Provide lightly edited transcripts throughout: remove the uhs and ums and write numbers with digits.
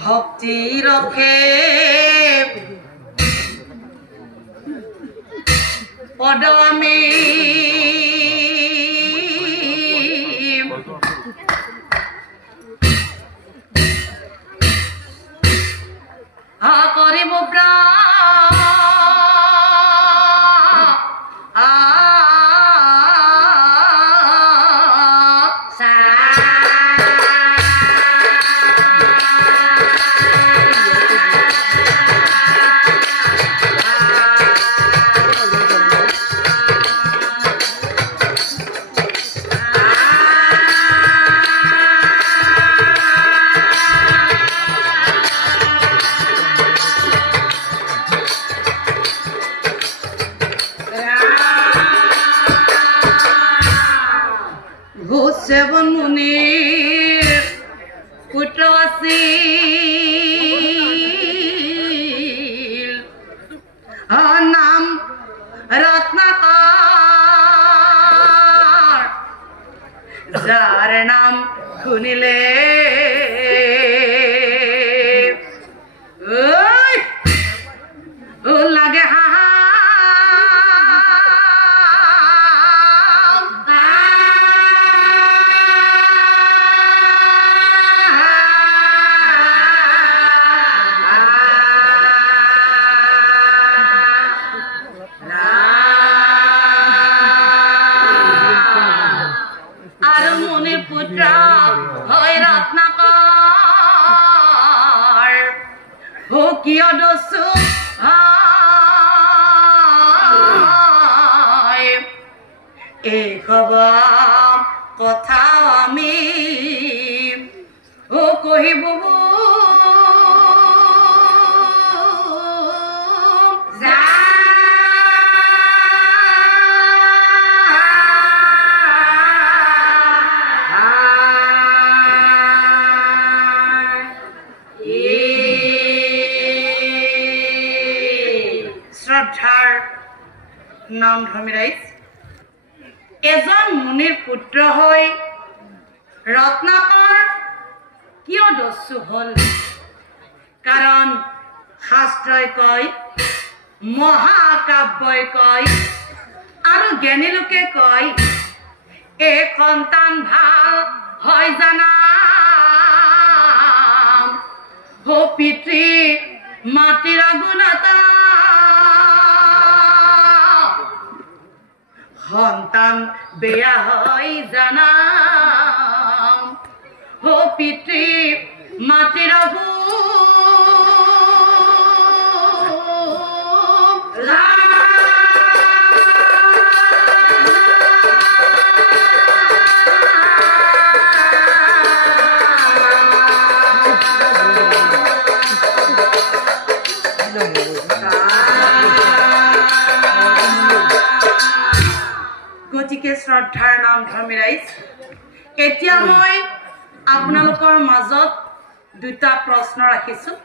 ভক্তি ৰখে পদ আমি কৰিব সেবন মুনিৰ পুত্ৰ আছিল নাম ৰত্নাকৰ যাৰ নাম শুনিলে লাগে কিয় দস্যু এই খবৰ কথা আমি কহিব নাম ধৰ্মী ৰাইজ এজন মুনিৰ পুত্ৰ হৈ ৰত্নাকৰ কিয় দস্যু হ'ল কাৰণ শাস্ত্ৰই কয় মহাকাব্যই কয় আৰু জ্ঞানী লোকে কয় এই সন্তান ভাল হয় জানা পিতৃ মাতৃৰ গুণতা সন্তান বেয়া হয় জানা পিতৃ মাতৃৰ গতিকে শ্ৰদ্ধাৰ নাম ধৰ্মী ৰাইজ এতিয়া মই আপোনালোকৰ মাজত দুটা প্ৰশ্ন ৰাখিছোঁ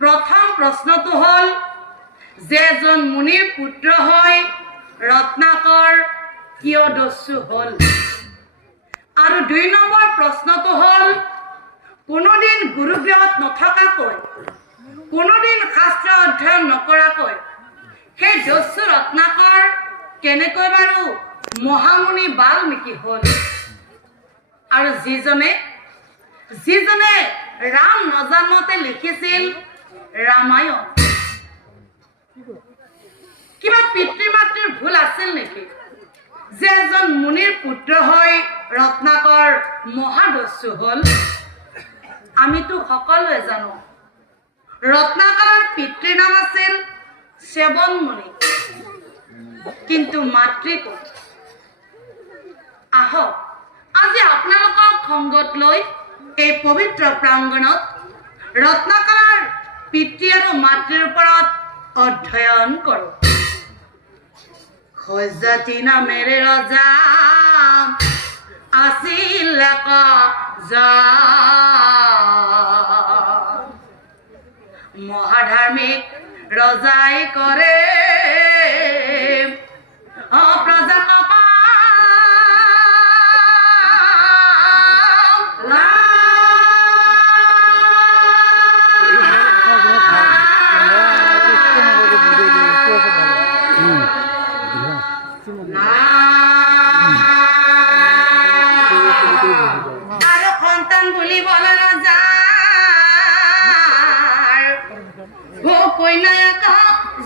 প্ৰথম প্ৰশ্নটো হ'ল যে এজন মুনিৰ পুত্ৰ হৈ ৰত্নাকৰ কিয় দস্যু হ'ল আৰু দুই নম্বৰ প্ৰশ্নটো হ'ল কোনোদিন গুৰুগৃহত নথকাকৈ কোনোদিন শাস্ত্ৰ অধ্যয়ন নকৰাকৈ সেই দস্যু ৰত্নাকৰ কেনেকৈ বাৰু মহামুনি বাল্মীকি হ'ল আৰু যিজনে ৰাম নজন্মতে লিখিছিল ৰামায়ণ কিবা পিতৃ মাতৃৰ ভুল আছিল নেকি যে এজন মুনিৰ পুত্ৰ হৈ ৰত্নাকৰ মহাদস্যু হ'ল আমিতো সকলোৱে জানো ৰত্নাকৰৰ পিতৃৰ নাম আছিল সেবন মুনি কিন্তু মাতৃ ক'ত আহক আজি আপোনালোকক সংগত লৈ এই পবিত্ৰ প্ৰাংগণত ৰত্নাকৰৰ পিতৃ আৰু মাতৃৰ ওপৰত অধ্যয়ন কৰোঁ খজাতি নামেৰে ৰজা আছিল মহাধাৰ্মিক ৰজাই কৰে প্ৰজা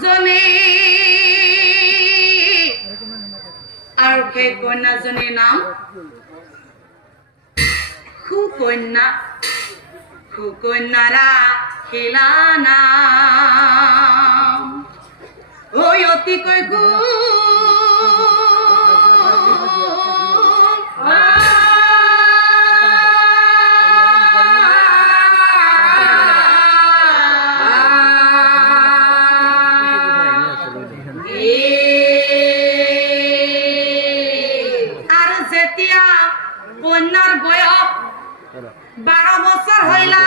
জনী আৰু সেই কন্যাজনীৰ নাম সুকন্যা সুকন্যাৰা শিলা নাম ঐ অতিকৈ কন্যার বয়স 12 বছর হইলা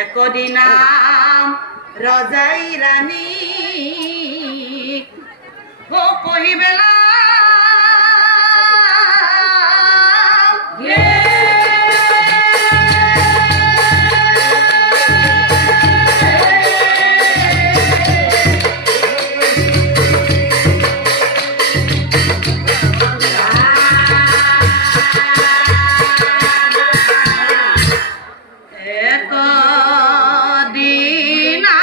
একদিনা রজাই রানী ও কহিবেলা একদিনা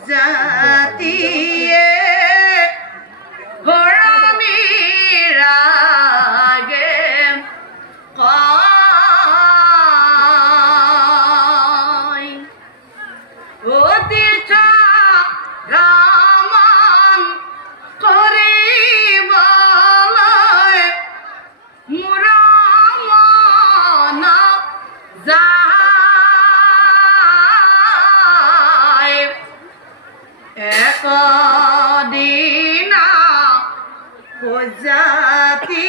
জাতিয়ে হরানির আগে কয় একদিনা জাতি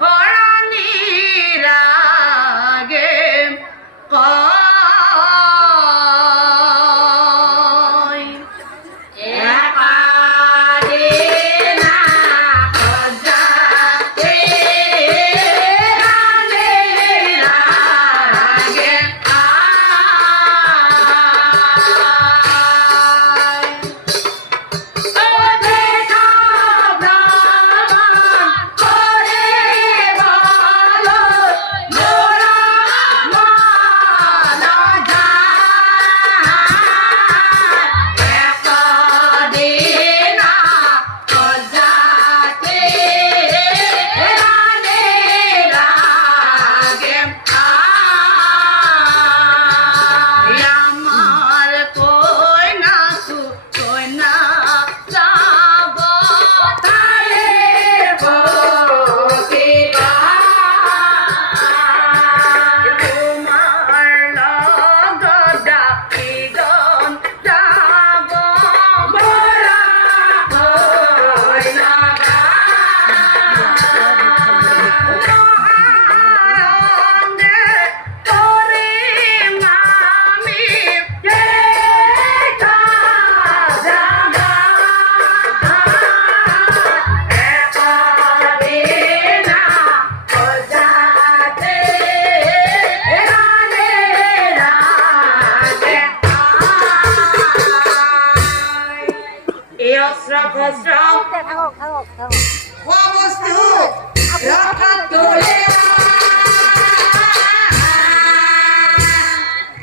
হরানির আগে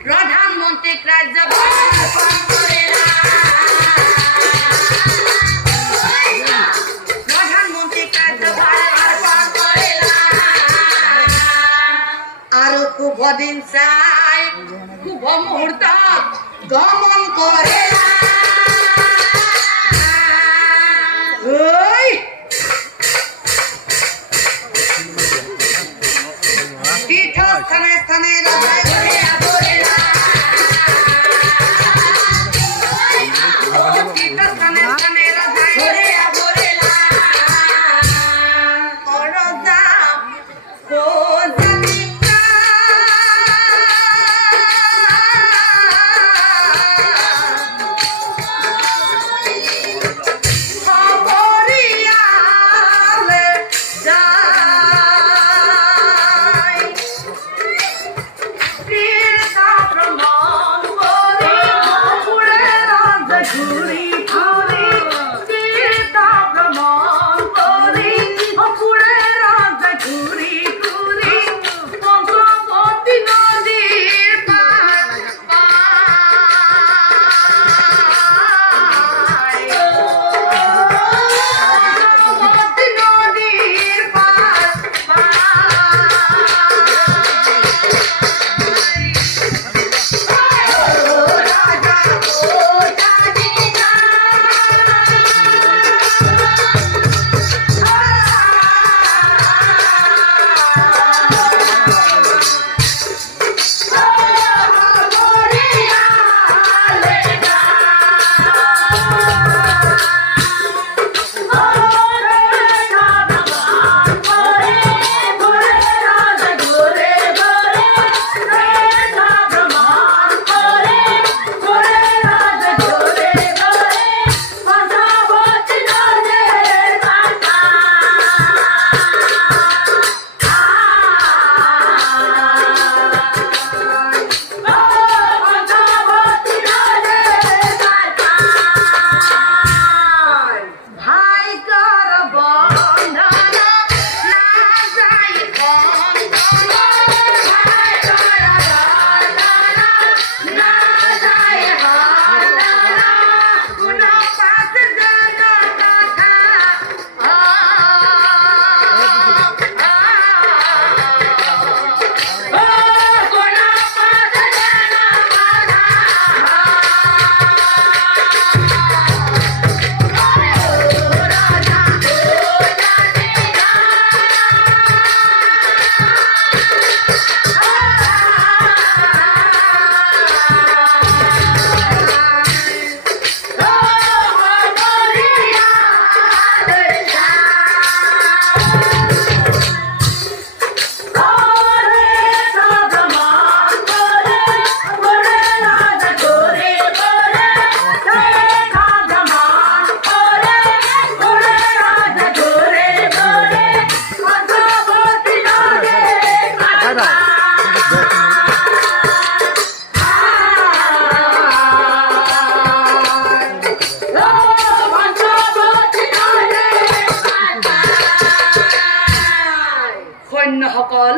প্রধানমন্ত্রী রাজ্যপাল আরো খুব দিন চাই খুব মুহূর্ত গমন করে স্থানে স্থানে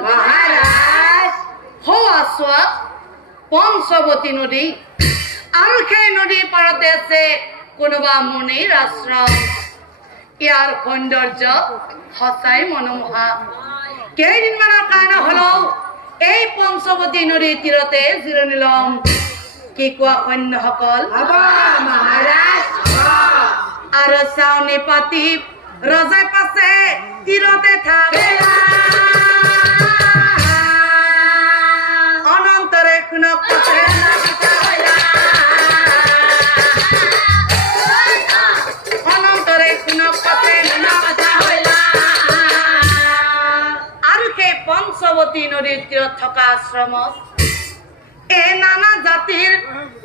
মহাৰাজ হোৱা চোৱা পঞ্চৱতী নদী আৰু সেই নদীৰ পাৰতে আছে কোনোবা মুনিৰ আশ্ৰম ইয়াৰ সৌন্দৰ্য সঁচাই মনোমোহা কেইদিনমানৰ কাৰণে হ'লেও এই পঞ্চৱতী নদীৰ তীৰতে জিৰণি ল'ম কি কোৱা সৈন্যসকল মহাৰাজ আৰু চাউনি পাতি ৰজাই পাছে তীৰতে থাকে অনন্তৰে শুনক পাছে অনন্তৰে শুনক পাছে আৰু সেই পঞ্চৱতী নদীৰ তীৰত থকা আশ্ৰমত নানা জাতিৰ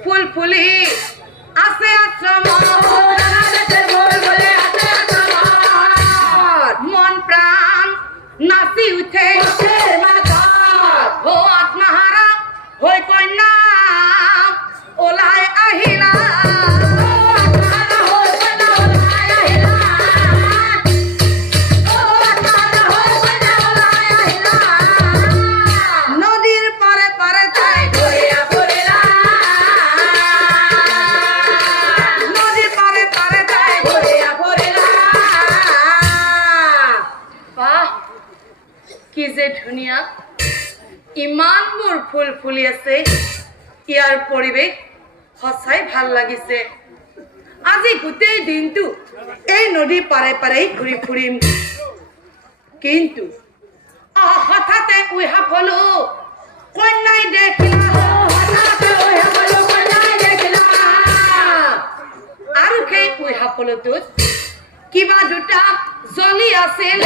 ফুল ফুলি আছে আশ্ৰমত মন প্ৰাণ নাচি উঠে আত্মহাৰা হৈ কন্যা ওলাই আহিলা নদীৰ পাৰে পাৰে তাই নদীৰ পাৰে পাৰে তাই বাহ কি যে ধুনীয়া ইমানবোৰ ফুল ফুলি আছে ইয়াৰ পৰিৱেশ সঁচাই ভাল লাগিছে আজি গোটেই দিনটো এই নদীৰ পাৰে পাৰে ঘূৰি ফুৰিম কিন্তু হঠাতে উহাপ হলো কন্যাই দেখিলা আৰু সেই উহাপলটোত কিবা দুটা জ্বলি আছিল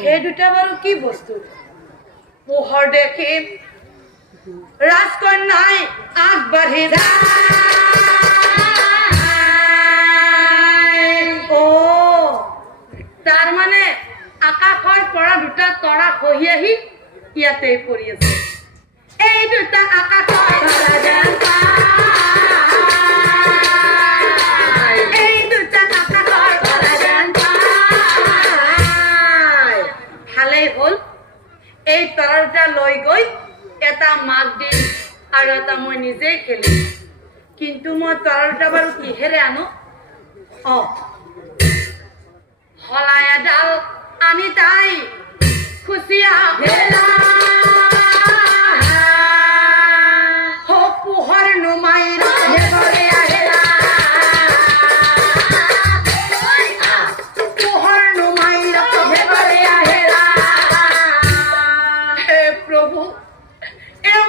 সেই দুটা বাৰু কি বস্তু পোহৰ দেখি ৰাজকন্যাই আগবাঢ়ি তাৰ মানে আকাশৰ পৰা দুটা তৰা খহি আহি ইয়াতে পৰি আছে এই দুটা আকাশৰ এই দুটা আকাশৰ ভালেই হ'ল এই তৰা দুটা লৈ গৈ এটা মাক দিম আৰু এটা মই নিজেই খেলিম কিন্তু মই তৰা দুটা বাৰু কিহেৰে আনো হলাই এডাল আনি তাই খুচিয়া পোহৰ নুমাই পোহৰ নুমাই হে প্ৰভু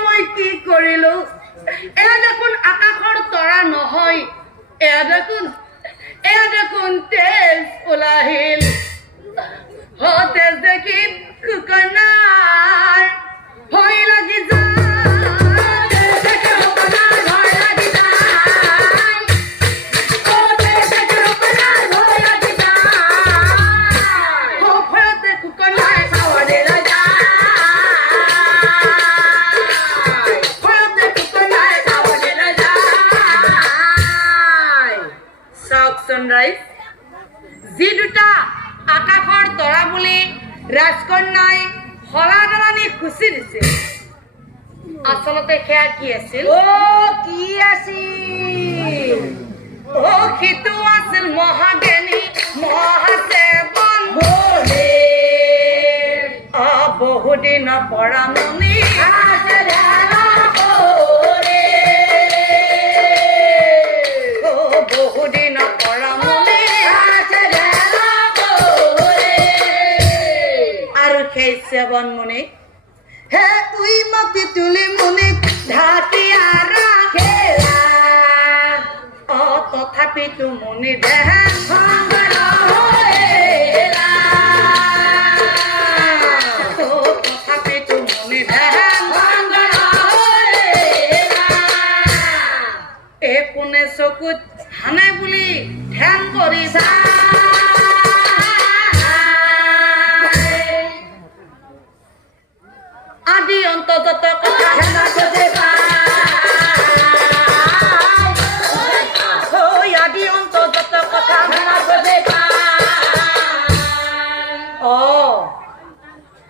মই কি কৰিলো এয়া দেখোন আকাশৰ তৰা নহয় এয়া দেখোন তেজ ওলাহিল তেজ দেখি কন্যাৰ ভয় লাগি যি দুটা আকাশৰ তৰা বুলি ৰাজকন্যাই হলা দলানি খুচি দিছিল আচলতে সেয়া কি আছিল কি আছিল সিটো আছিল মহাজ্ঞানী মহাসেৱন বহুদিনৰ পৰা মুনি বহুদিনৰ পৰা মুনি আৰু সেই সেৱন মুনি হে উই মাতি তুলি মুনিক ঢাকিয়া ৰাখেলা তথাপিতো মুনি দেহ তথাপিতো মুনি দেহ কোনে চকুত হানে বুলি ধ্যান কৰি আদি অন্তৰ্গত কথা আদি অন্তৰ্গত কথা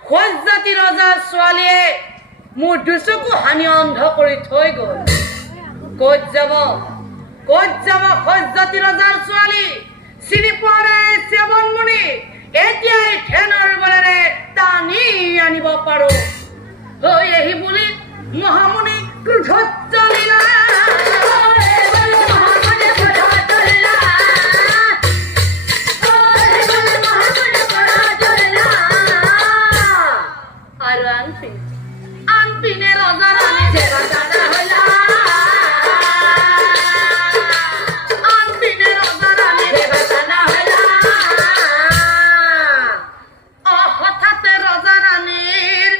খোজজাতি ৰজাৰ ছোৱালীয়ে মোৰ দুচকু হানি অন্ধ কৰি থৈ গ'ল। ক'ত যাব খোজজাতি ৰজাৰ ছোৱালী? চিনি পোৱা নাই শ্যামণমণি? এতিয়াই ঠেনৰ বলেৰে টানি আনিব পাৰো। হৈ আহি বুলি মহামুনি ক্ৰোধত জ্বলিলা। আৰু আনপিনে ৰজা ৰাণী হঠাতে ৰজা ৰাণীৰ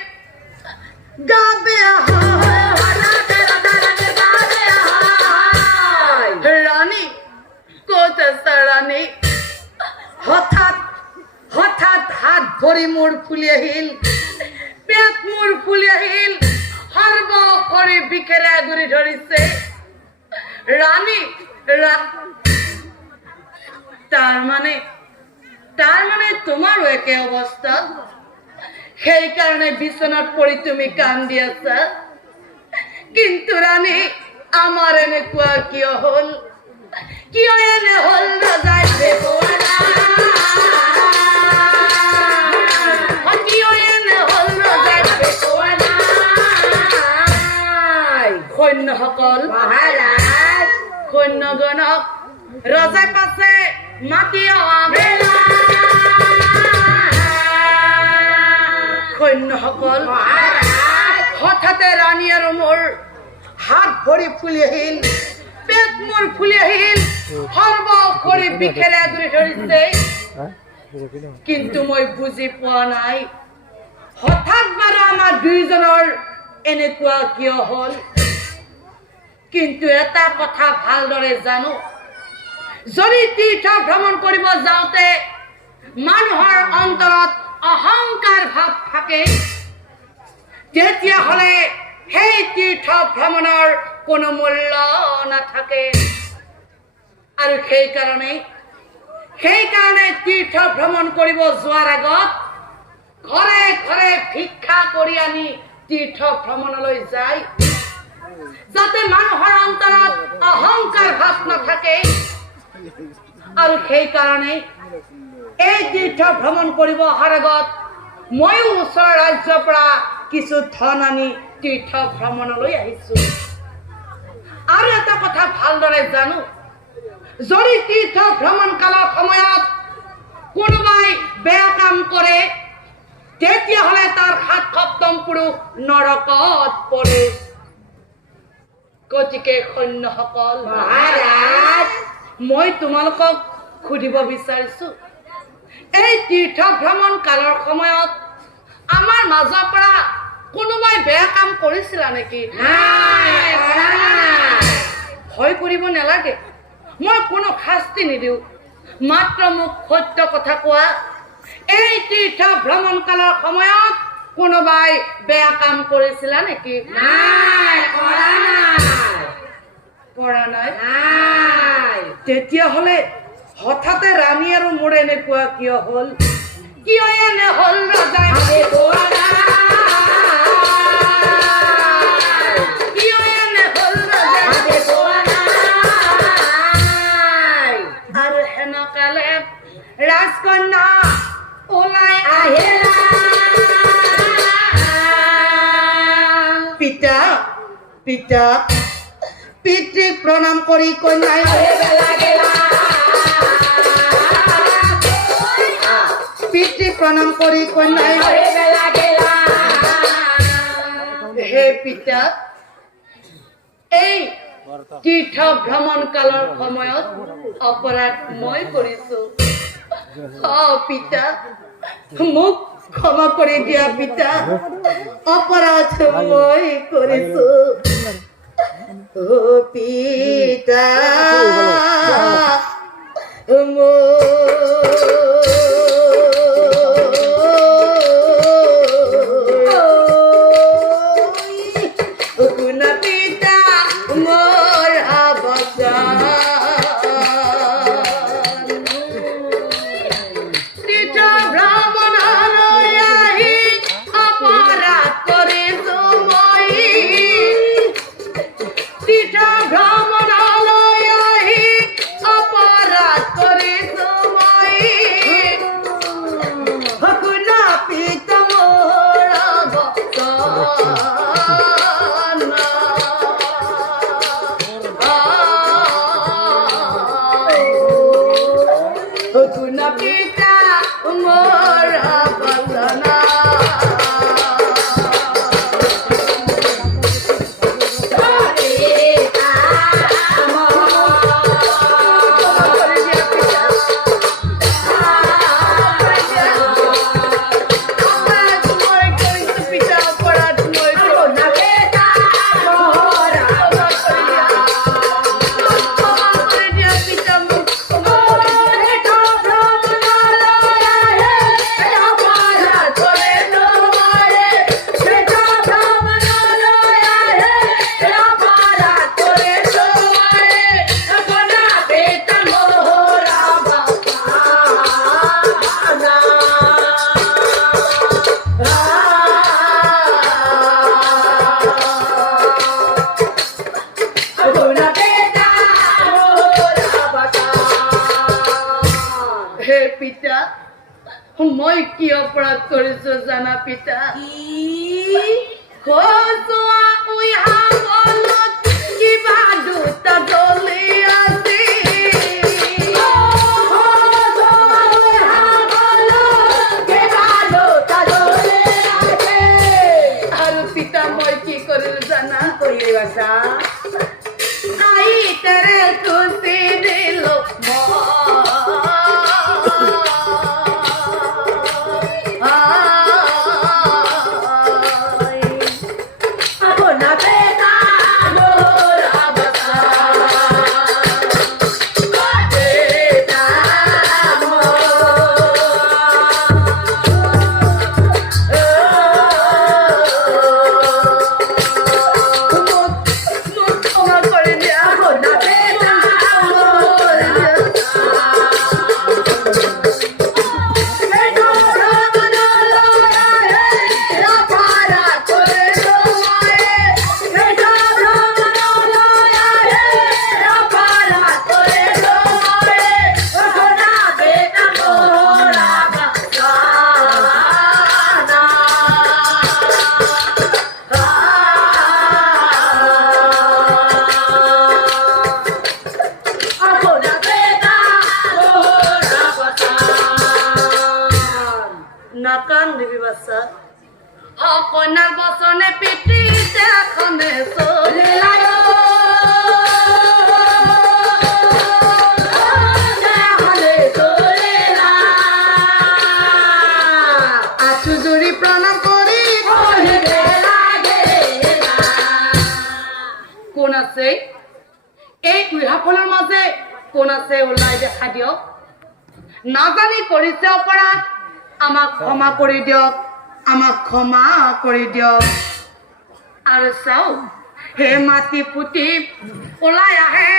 গা বেয়া ৰাণী ক'ত আছা ৰাণী? হঠাৎ হাত ভৰি মোৰ ফুলি আহিল, পেট মোৰ ফুলি আহিল, সৰ্ব কৰি বিখেৰে আগুৰি ধৰিছে। ৰাণী তাৰ মানে তোমাৰো একে অৱস্থা? সেইকাৰণে বিচনাত পৰি তুমি কান্দি আছা। কিন্তু ৰাণী আমাৰ এনেকুৱা কিয় হ'ল? কিয় এনে হ'ল ৰজাই বেপোৱাৰা? কিয় এনে হ'ল ৰজাই বেপোৱাৰা? সৈন্যসকল সৈন্যগণক ৰজাই পাছে মাতি অহা বেলা। সৈন্যসকল হঠাতে ৰাণী আৰু মোৰ হাত ভৰি ফুলি আহিল, পেট মোৰ ফুলি আহিল, সৰ্ব কৰি বিখেৰে আগুৰি ধৰিছে। কিন্তু মই বুজি পোৱা নাই হঠাৎ বাৰু আমাৰ দুইজনৰ এনেকুৱা কিয় হ'ল। কিন্তু এটা কথা ভালদৰে জানো, যদি তীৰ্থ ভ্ৰমণ কৰিব যাওঁতে মানুহৰ অন্তৰত অহংকাৰ ভাৱ থাকে, তেতিয়াহ'লে সেই তীৰ্থ ভ্ৰমণৰ কোনো মূল্য নাথাকে। আৰু সেইকাৰণে তীৰ্থ ভ্ৰমণ কৰিব যোৱাৰ আগত ঘৰে ঘৰে ভিক্ষা কৰি আনি তীৰ্থ ভ্ৰমণলৈ যায়, যাতে মানুহৰ অন্তৰত অহংকাৰ ভাৱ নাথাকে। আৰু সেইকাৰণে এই তীৰ্থ ভ্ৰমণ কৰিব অহাৰ আগত ময়ো ওচৰৰ ৰাজ্যৰ পৰা কিছু ধন আনি তীৰ্থ ভ্ৰমণলৈ আহিছো। আৰু এটা কথা ভালদৰে জানো, যদি তীৰ্থ ভ্ৰমণ কালৰ সময়ত কোনোবাই বেয়া কাম কৰে, তেতিয়াহ'লে তাৰ ৭ সপ্তম পুৰুষ নৰকত পৰে। গতিকে সৈন্যসকল, মই তোমালোকক সুধিব বিচাৰিছো, এই তীৰ্থ ভ্ৰমণ কালৰ সময়ত আমাৰ মাজৰ পৰা কোনোবাই বেয়া কাম কৰিছিলা নেকি? ভয় কৰিব নালাগে, মই কোনো শাস্তি নিদিওঁ, মাত্ৰ মোক সত্য কথা কোৱা। এই তীৰ্থ ভ্ৰমণ কালৰ সময়ত কোনোবাই বেয়া কাম কৰিছিলা নেকি? কৰা নাই। তেতিয়াহ'লে হঠাতে ৰাণী আৰু মোৰ এনেকুৱা কিয় হ'ল? কিয় এনে হ'ল ৰজাই বেপোৱাৰা? কিয় এনে হ'ল ৰজাই বেপোৱাৰা? আৰু হেনকালে ৰাজকন্যা ওলাই আহিলা। পিতৃক প্ৰণাম কৰি কন্যাই প্ৰণাম কৰি কন্যাই হে পিতা, এই তীৰ্থ ভ্ৰমণ কালৰ সময়ত অপৰাধ মই কৰিছো। পিতা, মোক ক্ষমা কৰি দিয়া পিতা, অপৰাধ মই কৰিছো। পিতা কৰিছো জানা পিতা খোজোৱা উইহা বলত কিবা দুটা জ্বলি আছে আৰু পিতা মই কি কৰিলো জানা কৰি আছা আই তেৰে খুশি দিলো কন্যাৰ বচনে পিতৃতে খনে আচু জুৰি প্ৰণাম কৰি কোন আছে এই কুইহাফলৰ মাজে কোন আছে ওলাই দেখা দিয়ক নাজানি কৰিছে অপৰাধ আমাক ক্ষমা কৰি দিয়ক আমাক ক্ষমা কৰি দিয়ক আৰু চাও হে মাটি পুতি ওলাই আহে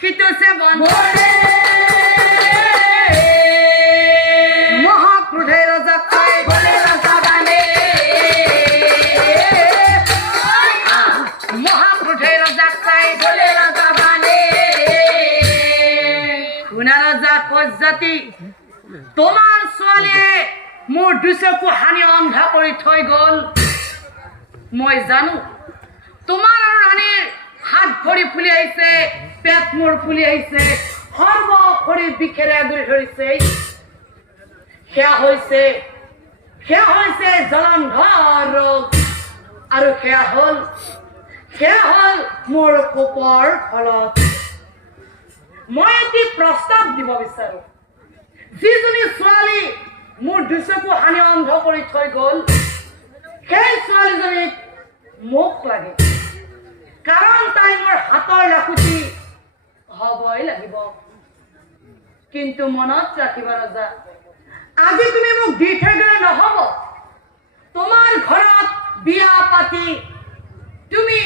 খিতছে বন্ধৰে মহাক্ৰোধে ৰজাক কয় গলে ৰজা বানে মহাক্ৰোধে ৰজাক কয় গলে ৰজা বানে শুনা ৰজা কজ্জাতি তোমাৰ ছোৱালীয়ে মোৰ দুচকু হানি অন্ধা কৰি থৈ গল মই জানো তোমাৰ আৰু ৰাণীৰ হাত ভৰি ফুলি আহিছে পেট মোৰ ফুলি আহিছে সৰ্ব শৰীৰ বিষেৰে আগুৰি ধৰিছে সেয়া হৈছে জলন্ধৰ ৰোগ আৰু সেয়া হল মোৰ কোপৰ ফলত মই এটি প্ৰস্তাৱ দিব বিচাৰো যিজনী ছোৱালী মোৰ দুচকু হানি অন্ধ কৰি থৈ গল সেই ছোৱালীজনীক মোক লাগে কাৰণ তাই মোৰ হাতৰ লাখুটি হবই লাগিব কিন্তু মনত ৰাখিবা ৰজা আজি তুমি মোক দি থৈ গলে নহব তোমাৰ ঘৰত বিয়া পাতি তুমি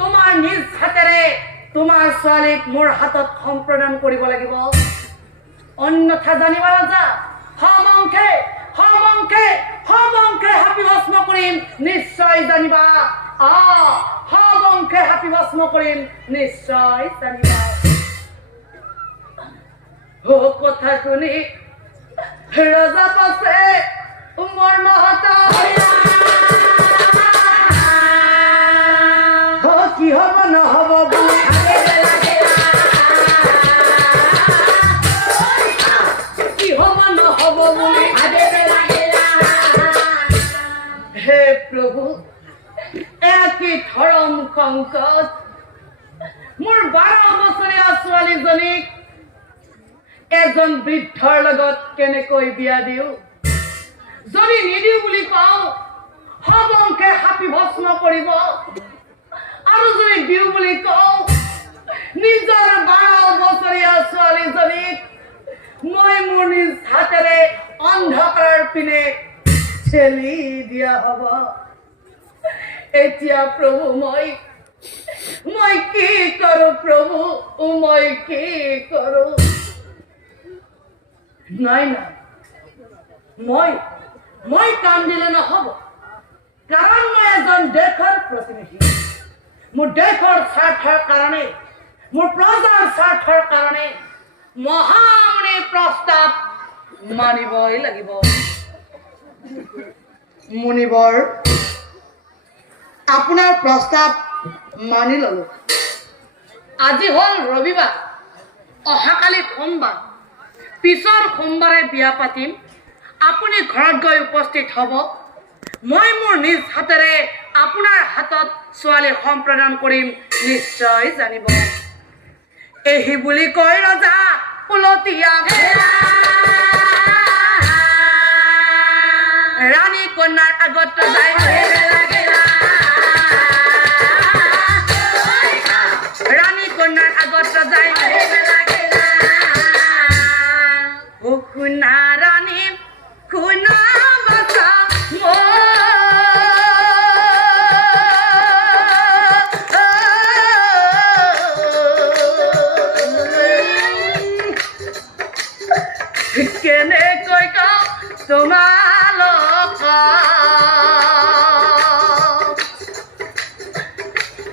তোমাৰ নিজ হাতেৰে তোমাৰ ছোৱালীক মোৰ হাতত সম্প্ৰদান কৰিব লাগিব অন্যথা জানিবা ৰজা সমংখে হাপি ভস্ম কৰিম নিশ্চয় জানিবা সমংখে হাপি ভস্ম কৰিম নিশ্চয় জানিবা কথা শুনি ৰজা পাছে মোৰ মহতা কি হব নহব বুলি হে প্ৰভু এটি ধৰম সংকট মোৰ 12 বছৰীয়া ছোৱালীজনীক এজন বৃদ্ধৰ লগত কেনেকৈ বিয়া দিওঁ যদি নিদিওঁ বুলি কওঁ সমংখে হাপি ভস্ম কৰিব আৰু যদি দিওঁ বুলি কওঁ নিজৰ 12 বছৰীয়া ছোৱালীজনীক মই মোৰ নিজ হাতেৰে অন্ধকাৰৰ পিনে ঠেলি দিয়া হব এতিয়া প্ৰভু মই কি কৰো প্ৰভু মই কি কৰো নাই মই কাম দিলে নহব কাৰণ মই এজন দেশৰ প্ৰতিনিধি মোৰ দেশৰ স্বাৰ্থৰ কাৰণে মোৰ প্ৰজাৰ স্বাৰ্থৰ কাৰণে মহামণি প্ৰস্তাৱ মানিবই লাগিব মুনিবৰ আপোনাৰ প্ৰস্তাৱ মানি ললো আজি হল ৰবিবাৰ অহাকালি সোমবাৰ পিছৰ সোমবাৰে বিয়া পাতিম আপুনি ঘৰত গৈ উপস্থিত হ'ব মই মোৰ নিজ হাতেৰে আপোনাৰ হাতত ছোৱালী সম্প্ৰদান কৰিম নিশ্চয় জানিব এহি বুলি কৈ ৰজা পুলতীয়া ৰাণী কন্যাৰ আগত যায় ৰাণী কন্যাৰ আগত যায় শুনা ৰাণী শুনা বাচা কেনেকৈ কওঁ তোমালোক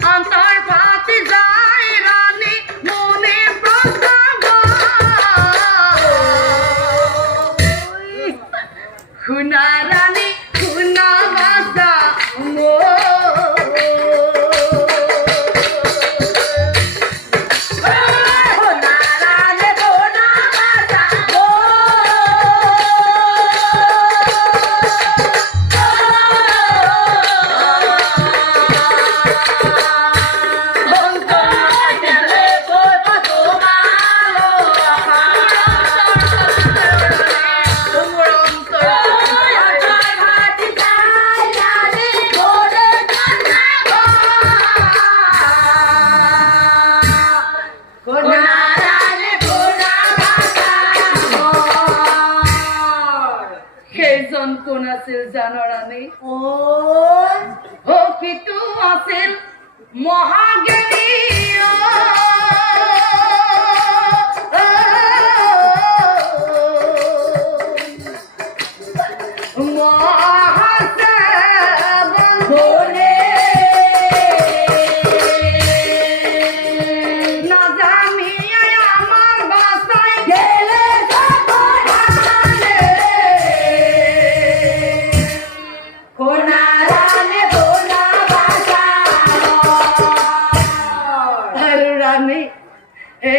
অন্তৰ পাতি যায় ৰাণী মুনি প্ৰস্তাৱ শুনা ৰাণী শুনা বাচা কোন আছিল জানৰাণী কিটো আছিল মহাজ্ঞানী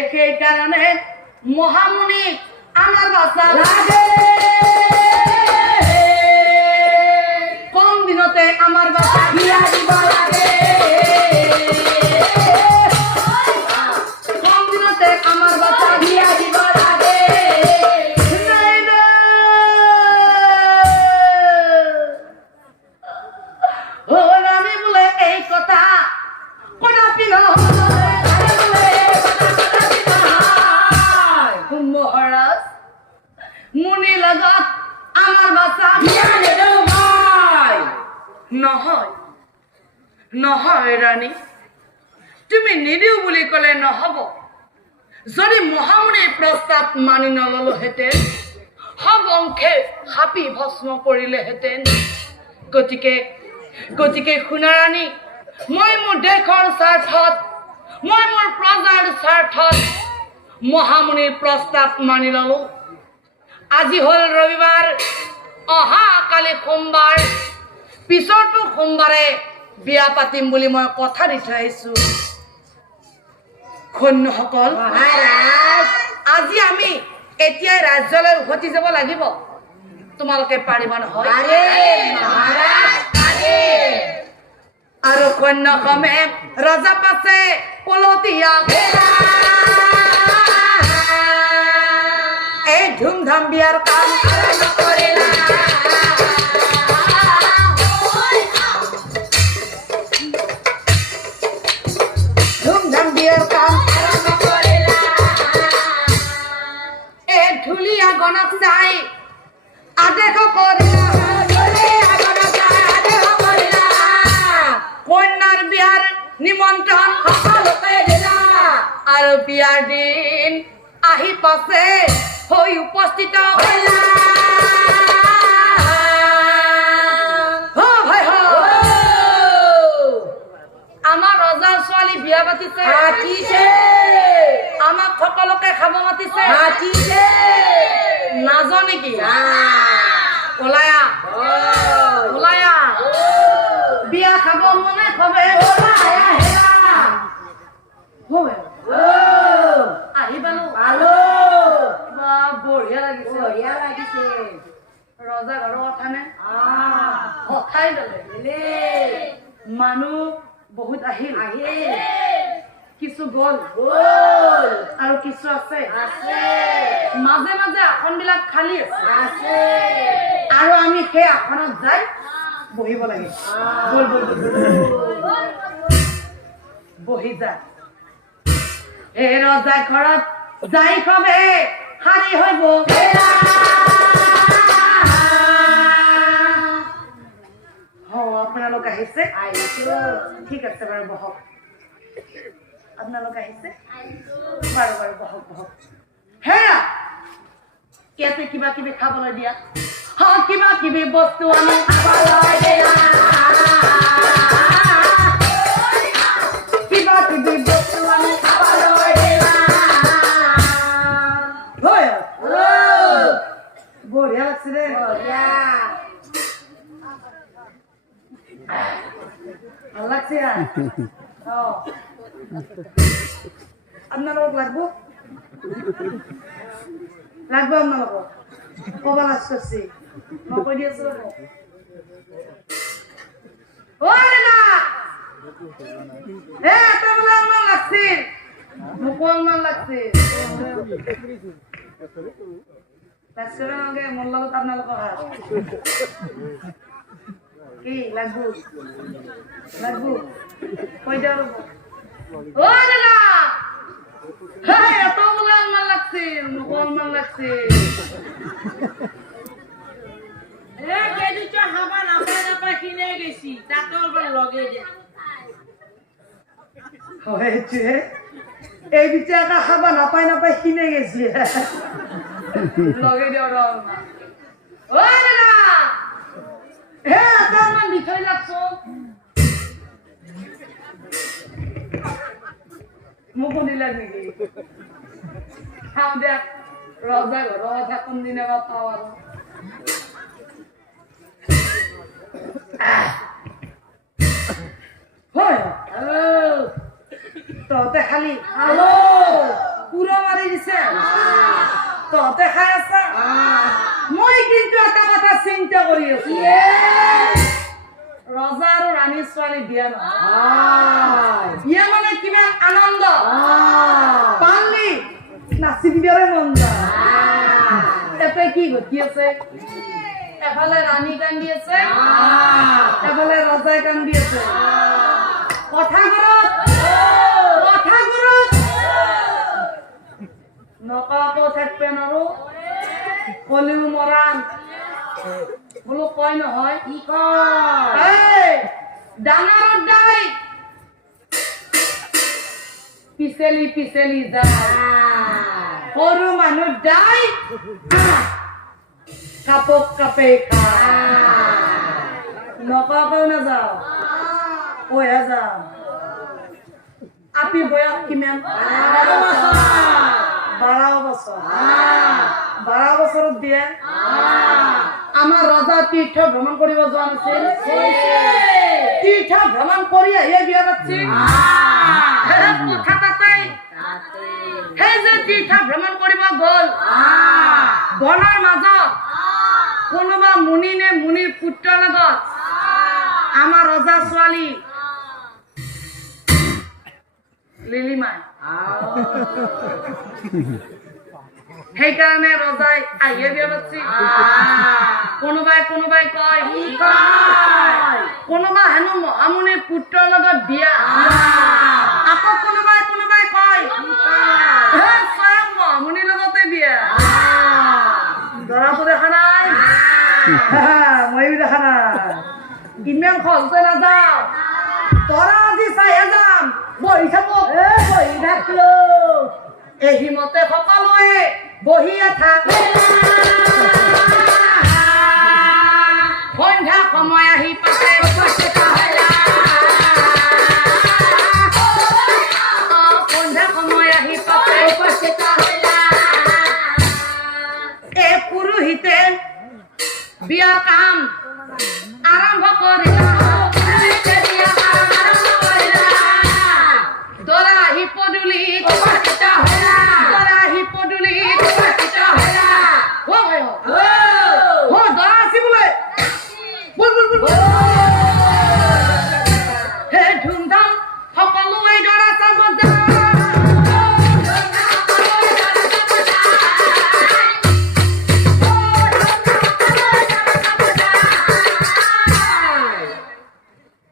সেইকাৰণে মহামুনি আমাৰ বাচা লাগে কম দিনতে আমাৰ বাচা বিয়া দিব লাগে কম দিনতে আমাৰ বাচা বিয়া দিব লাগে আমি বোলে এই কথা কদাপি নহয় মহারাজ মুনি লগত আমার বাসা নহয় নহয় রানী তুমি নিদিও বুলি কলে নহব যদি মহামুনিৰ প্ৰস্তাৱ মানি নললোহেঁতেন সব অংশে হাপি ভস্ম কৰিলেহেঁতেন গতিকে শুনা ৰাণী মই মোৰ দেশৰ স্বাৰ্থত মই মোৰ প্ৰজাৰ স্বাৰ্থত মহামুনিৰ প্ৰস্তাৱ মানি ললো আজি হল ৰবিবাৰ অহাকালি সোমবাৰ পিছৰটো সোমবাৰে বিয়া পাতিম বুলি মই কথা দি থৈ আহিছো সৈন্যসকল আজি আমি এতিয়াই ৰাজ্যলৈ উভতি যাব লাগিব তোমালোকে পাৰিবা নহয় আৰু সৈন্যসমে ৰজা পাছে পলতীয়া ধুমধাম বিয়াৰ কাম আৰম্ভ কৰিলা ধুমধাম বিয়াৰ কাম আৰম্ভ কৰিলা ধুলীয়া গণক চাই আদেশ কৰিলা কন্যাৰ বিয়াৰ নিমন্ত্ৰণ সকলোকে দিলা আৰু বিয়াৰ দিন আহি পাছে হৈ উপস্থিত হইলা আমাৰ ৰজাৰ ছোৱালী বিয়া পাতিছে আমাক সকলোকে খাব মাতিছে নাজানে কি ওলাই মনে হবে আহি পালো বঢ়িয়া লাগিছে ৰজা ঘৰৰ কথা নে কথাই ল'লে মানুহ বহুত আহিল কিছু গ'ল আৰু কিছু আছে মাজে মাজে আসনবিলাক খালী আছে আৰু আমি সেই আসনত যাই বহিব লাগে বহি যায় এই ৰজা ঘৰত যাই কবে হাৰি হইব আপোনালোক আহিছে ঠিক আছে বাৰু বহক আপোনালোক আহিছে বাৰু বাৰু বহক হেৰা ইয়াতে কিবা কিবি খাবলৈ দিয়া কিবা কিবি বস্তু আমি খাবলৈ দিয়া কিবা কিবি বস্তু আমি খাবলৈ দিয়া বঢ়িয়া লাগছে দে ভাল লাগছে আপোনালোকক লাগব আপোনালোকক কবা লাজ কৰিছে মই কৈ দি আছো লাগছিল মোকো অলপমান লাগছিল মোৰ লগত আপোনালোকৰ কি লাগব কৈ দিয়া ৰ'ব এত বোলে অলপমান লাগছিল মোকো অলপমান লাগছিল এই বিচাৰটা খাবা নাপায় কিনে গেছি লগে দিয়ক অলপমান বিষয় লাগছ মোকো দিলাক নেকি খাওঁ দিয়ক ৰজা ঘৰৰ কথা কোনদিনা বা পাওঁ আৰু তহঁতে খালি পুৰা মাৰি দিছে তহঁতে খাই আছা মই কিন্তু এটা কথা চিন্তা কৰি আছো ৰজা আৰু ৰাণীৰ ছোৱালী বিয়া নহয় ইয়ে মানে কিমান আনন্দ পালি নাচি দিবলৈ মন যায় এতে কি ঘটি আছে এফালে ৰাণী কান্দি আছে এফালে ৰজাই কান্দি আছে কথা ঘৰত নকাকো থাকবে নৰো কলিও মৰাণ বোলো কয় নহয় কি কয় ডাঙৰ দাই পিছেলি যায় সৰু মানুহ দাই কাপক কাপে নকাকেও নাযাওঁ কৈয়া যাওঁ আপি বয়স কিমান 12 বছৰ 12 বছৰত দিয়ে আমাৰ ৰজা তীৰ্থ ভ্ৰমণ কৰিব যোৱা নাছিল তীৰ্থ ভ্ৰমণ কৰি আহিয়ে বিয়া পাতিছিল কথা তাতে সেই যে তীৰ্থ ভ্ৰমণ কৰিব গ'ল বনৰ মাজত কোনোবা মুনি নে মুনিৰ পুত্ৰৰ লগত আমাৰ ৰজা ছোৱালী লিলিমাই সেইকাৰণে ৰজাই আহিয়ে বিয়া পাতিছিল কোনোবাই কয় কোনোবা হেনো মহামুনিৰ পুত্ৰৰ লগত বিয়া আকৌ কোনোবাই কয় স্বয়ং মহামুনিৰ লগতে বিয়া দৰাটো দেখা নাই ময়ো দেখা নাই ইমান সহজে নাযাওঁ তৰা আজি চাইহে যাম বহি থাকলো এই মতে সকলোৱে বহিয়া থাকে সন্ধ্যা সময় আহি পাতে সন্ধ্যা সময় আহি পাতে এই পুৰোহিতে বিয়া কাম আৰম্ভ কৰিলা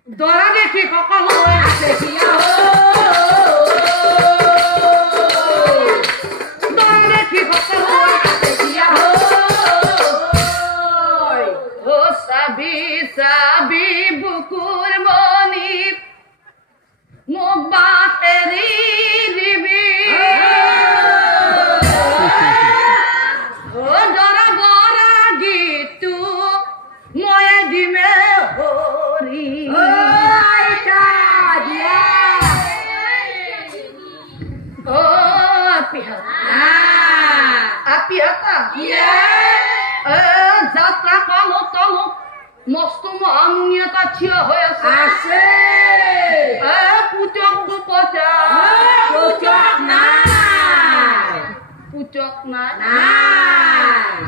দৰা দেখি সকলো আছে কিয়া দৰা দেখি সকলো আছে কিয়া ও সাবি সাবি বুকুৰ মনি মোক বাতেৰি দিবি ও দৰা বৰা গীতু ময়ে দিমে হৰি যাত্ৰা কালো তলুক মস্ত মহামুনি এটা থিয় হৈ আছে পুতক পুতক নাই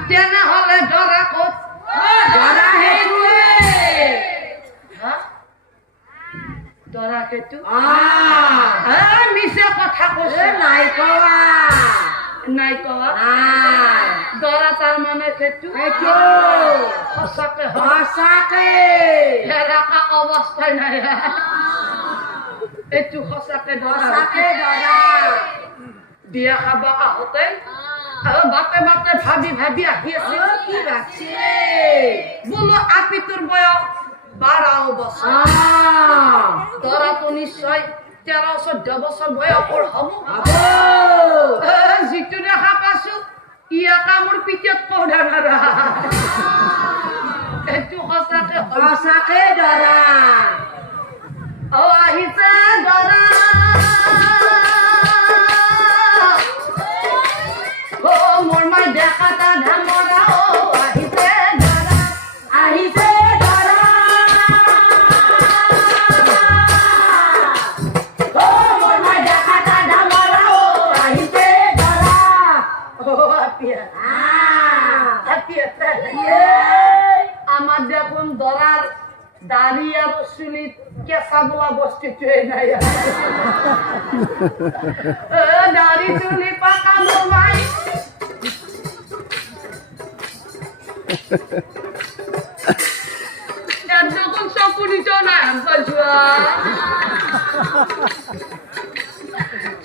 তেনেহলে দৰা ক'ত দৰা দৰা সেইটো মিছা কথা কৈছে নাই কোৱা দৰা তাৰ মানে সেইটো সঁচাকে হেৰাকা অৱস্থাই নাই এইটো সঁচাকে দৰা বিয়া খাব আহোঁতে বাটে বাটে ভাবি ভাবি আহি আছে কি ৰাখছে বোলো আপিটোৰ বয়স 12 বছৰ দৰাটো নিশ্চয় 13-14 বছৰ বয়সৰ হ'ব যিটো দেখা পাইছো ইয়াক মোৰ পিছত পঢ়া নাৰা এইটো সঁচাকে দৰা আহিছে দৰা মোৰ মাই দেখা তা ধামৰা আহিছে দৰা মোৰ মাই দেখা তা ধামৰা আহিছে দৰা আমাৰ দেখুন দৰাৰ দাড়ি আৰ চুলিত কেঁচা বোলা বস্তুটোৱে নাই দাড়ি চুলি পাকা নমাই দেখুন চকুৰিত নাই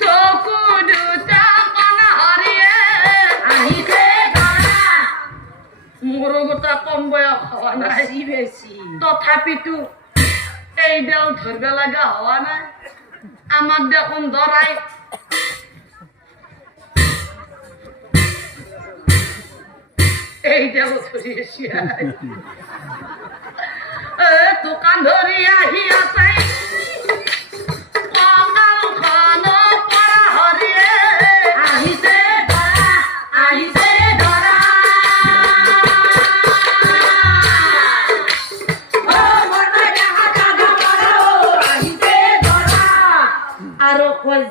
চকু দুটা কানা হাৰিয়ে আহিছে মোৰো গোটা কম বয়স হোৱা নাই বেছি তথাপিতো এইডাল ধৰিব লগা হোৱা নাই আমাক দেখোন দৰাই এইডাল ধৰি আছে দোকান ধৰি আহি আছে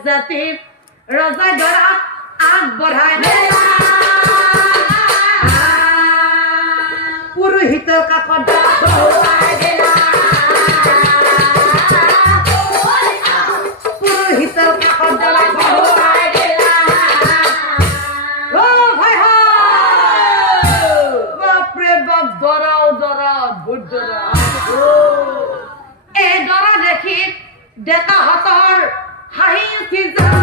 জাতি ৰজাই দৰা আগবঢ়াই পুৰোহিতৰ কাষত পুৰোহিতৰ কাষত দৰা বাপৰে বাপ দৰাও দৰা ভূত দৰা এই দৰা দেখি ডেকাহঁতৰ হাঁহি উঠি যায়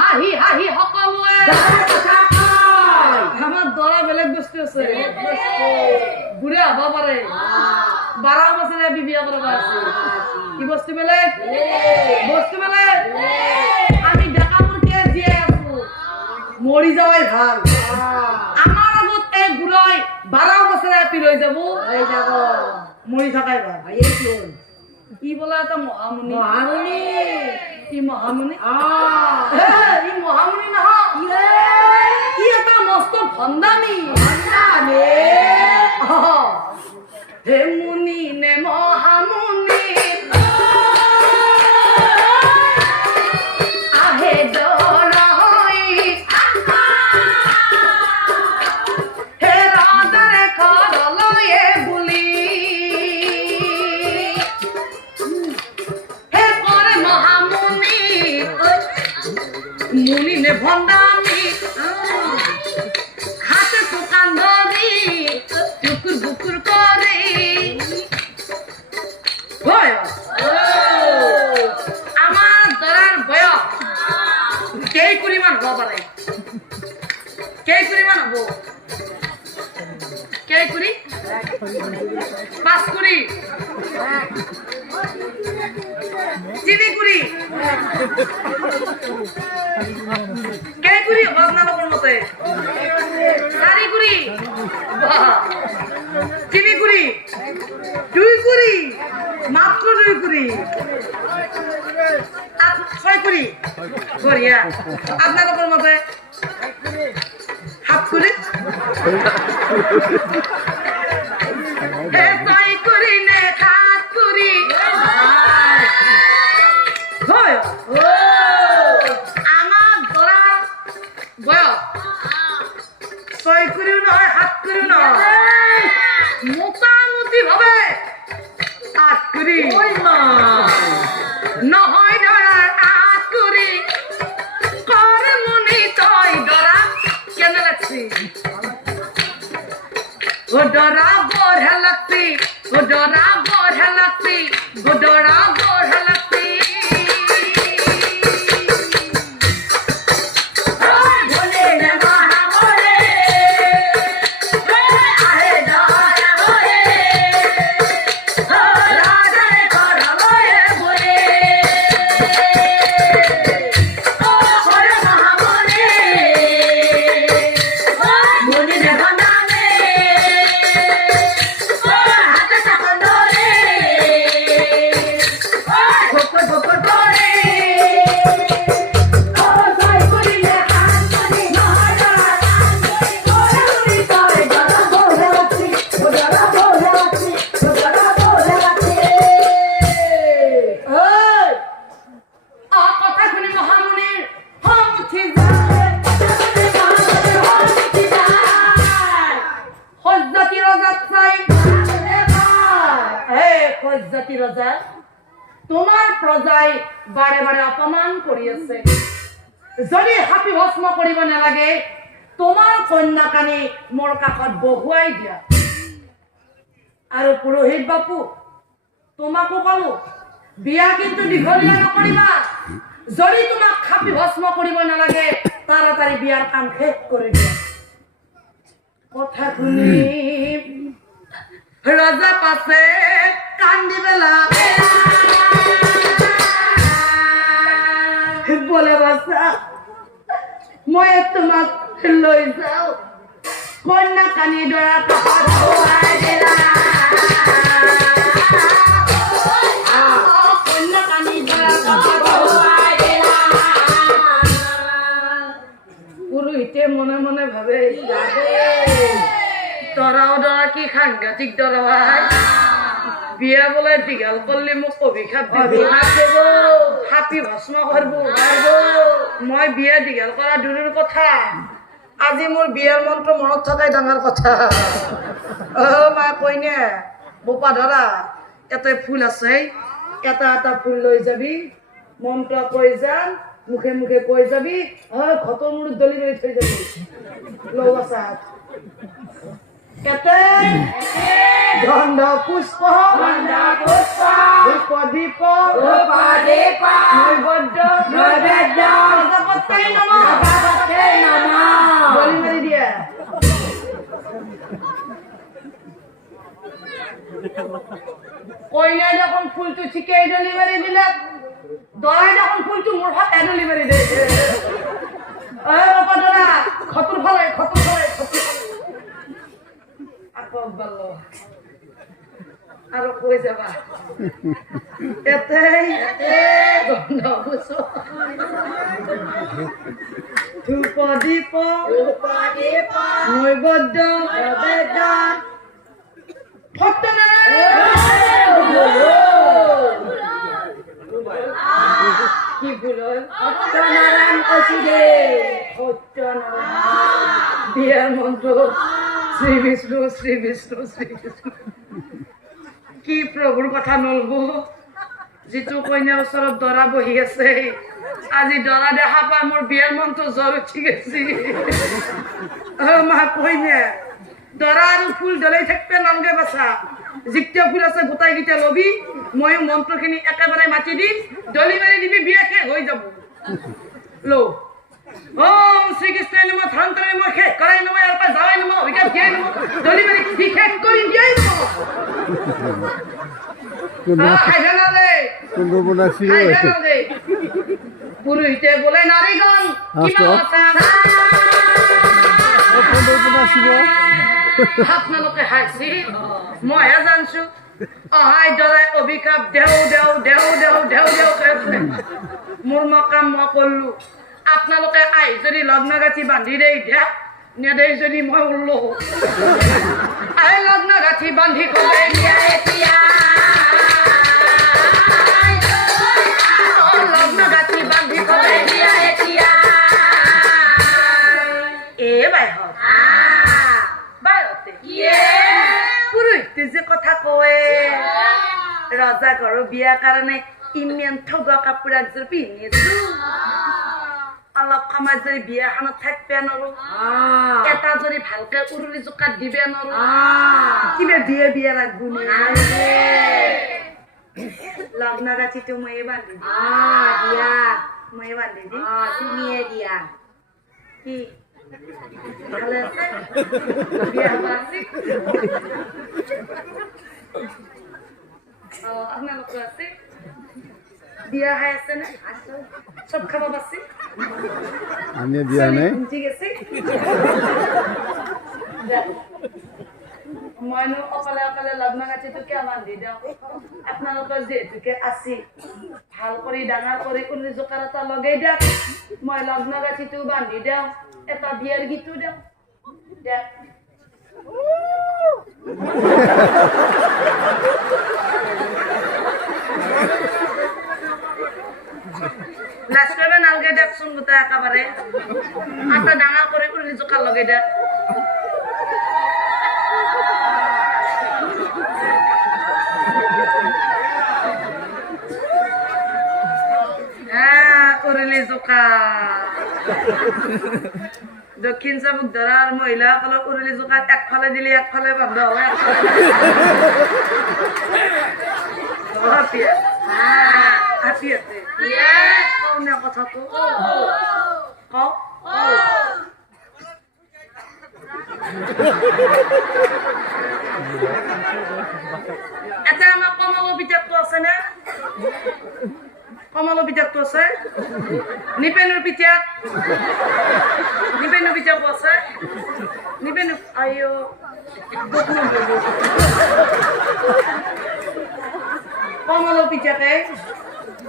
হাঁহি হাঁহি সকলোৱে আমাৰ দৰা বেলেগ বস্তু আছে বুঢ়া হব পাৰে 12 বছৰীয়া বিয়া কৰিব আছে কি বস্তু বেলেগ আমি ডেকাবোৰকে জীয়াই আছো মৰি যাৱাই ভাল আমাৰ আগত এই বুঢ়াই 12 বছৰীয়া পিৰৈ যাব মৰি থকাই ভাল কি বলা এটা মহামুনি কি মহামুনি ই মহামুনি নহয় ই এটা মস্ত ভণ্ডামি হে মুনি নে মহামুনি আহে দৰা হৈ হে ৰাজাৰে ঘৰলৈ বুলি মুনি নে ভণ্ডামি হাতে দোকান ধরি টুকুর বুকুর কেই কুড়ি 5 কুড়ি চিনি কুড়ি কেই কুড়ি আপনাদের মতে 4 কুড়ি চিনি কুড়ি 2 কুড়ি মাত্র 2 কুড়ি 6 কুড়ি করিয়া আপনাদের মতে 7 কুড়ি মোটামুটি ভাবে 8 কুড়ি নহয় ধরার 8 কুড়ি কর মনি তই ধরা কেন লাগছি ও ডরা বড় লাগছি ও ডরা বড় লাগছি ও ডরা বড় লাগছি তোমার প্রজাই বারে বারে অপমান করিয়েছে যদি হাপি ভস্ম করিব নালাগে তোমার কন্যাকানি মোর কাষত বহুৱাই দিয়া আৰু পুৰোহিত বাপু তোমাকো কলো বিয়া কিন্তু দীঘলীয়া নকৰিবা যদি তোমাক হাপি ভস্ম কৰিব নালাগে তাড়াতাড়ি বিয়াৰ কাম শেষ কৰি দিয়া কথা শুনি ৰজা পাছে কান্দি বেলা বলে বাসা মই তোমাক লৈ যাও কন্যা কানি দৰা কাষত বহুৱাই দিলা কন্যা কানি দৰা কাষত বহুৱাই দিলা পুৰোহিতে মনে মনে ভাবে দৰাও দৰা কি সাংঘাতিক দৰা বিয়া বলে দীঘল করলে মোক অভিশাপ দিব হাপি ভস্ম করব মই বিয়া দীঘল করা দূরের কথা আজি মোর বিয়ার মন্ত্র মনত থাকাই ডাঙর কথা মা কইনে বোপা ধরা এতে ফুল আছে এটা এটা ফুল লৈ যাবি মন্ত্র কই যাম মুখে মুখে কই যাবি ঘট মূর দলি লৈ থৈ যাবি লৌ আছে Kete Ganda Puspa Rupa Dipa Noibodda Nagapatai nama Boleh mari dia Koina যখন ফুল তো চিকে ডেলিভারি দিলা দরাই যখন ফুল তো মোর হাতে ডেলিভারি দে বাবা দরা খতর ফলে Ballo. Aro koi jaba. Ete. Gondo buso. Rupa dipa. Noibodda. Photona. Ki bulon? Photanaran oside. Photona. Biar mantro. Sri Vishnu কি প্রভুর কথা নলবো যেটো কইনার ওচৰত দৰা বহি আছে আজি দৰা দেখা পাই মোৰ বিয়াৰ মনটো জ্বৰ উঠি গৈছে মা কইনা দৰা আৰু ফুল দলাই থাকতে নামগে বাছা যিতিয়া ফুল আছে গোটাই গিটা লবি মই মন্ত্ৰখিনি একেবাৰে মাতি দিম ডেলিভাৰী দিবি বিয়া শেষ হৈ যাব লো ওম শ্রীকৃষ্ণ নম ধন্ত্রে নম খে করে নম অল্প যাওয়াই নম অভিজ্ঞান দিয়ে নম দলিমারি ঠিক করে দিয়ে নম পুরোহিতে বলে নারীগণ আপনালোকে হাসি ময়া জানছো অহাই ডৰাই অভিশাপ দেও দেও দেও দেও দেও দেও কৈছে মোৰ মকাম মই কৰলো আপোনালোকে আই যদি লগ্নগাঠি বান্ধি দেই দিয়া নেদেই যদি মই উল্লো আই লগ্নগাঠি বান্ধি কবাই দিয়া এতিয়া লগ্নগাঠি বান্ধি কবাই দিয়া এতিয়া বাইহত বাইহতে পুৰোহিতে যে কথা কয় ৰজা ঘৰৰ বিয়াৰ কাৰণে ইমান ঠগা কাপোৰ একযোৰ পিন্ধিছো অলপ সময় যদি বিয়াখনত থাকিব নোৱাৰো এটা যদি ভালকে উৰুলি জোকাত দিব নোৱাৰো কিবা বিয়া বিয়া লাগবো লগ্নগাঠিটো ময়ে বান্ধি দিয়া ময়ে বান্ধি দিম তুমিয়ে দিয়া কি ভালে আছে বিয়া হব আছে আপোনালোকৰ আছে বিয়া হৈ আছে নে সব খাব পাচ্ছি আমি বিয়া নাই ঠিক আছে মইনো অকলে অকলে লগ্নগাঠিটো কিয় বান্ধি দিওঁ আপোনালোকৰ যিহেতুকে আছে ভাল কৰি ডাঙৰ কৰি উৰুলি জোকাৰ এটা লগাই দিয়ক মই লগ্নগাঠিটো বান্ধি দিওঁ এটা বিয়াৰ গীতো দিওঁ দিয়ক লাষ্টলৈ নালগে দিয়কচোন গোটাই একেবাৰে আটা ডাঙৰ কৰি উৰুলি জোকাৰ লগাই দিয়ক উৰুলি জোকা দক্ষিণ চাবুক ধৰাৰ মহিলাসকলক উৰুলি জোকাত একফালে দিলে একফালে বন্ধ হয় হাতী আছে কথাটো কওক এটা আমাৰ কমল পিঠাটো আছে নে কমল পিঠাটো আছে নিপেনুৰ পিঠা নিপেনুৰ পিঠাটো আছে নিপেনু আইও কমল পিঠাকে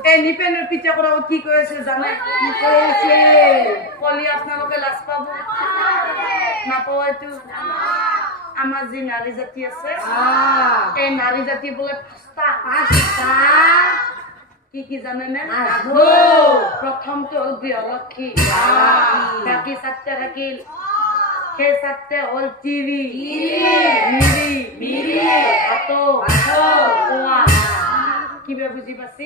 এই নিপেনুৰ পিঠা কৰা কি কৈ আছে জানে কি কৈ আছে কলি আপোনালোকে লাজ পাব নাপাব এইটো আমাৰ যি নাৰী জাতি আছে এই নাৰী জাতি বোলে পাঁচটা কি কি জানে নে প্ৰথমটো হ'ল গৃহলক্ষ্মী বাকী চাৰটা থাকিল সেই চাৰটা হ'ল তিৰি মিৰি কিবা বুজি পাইছি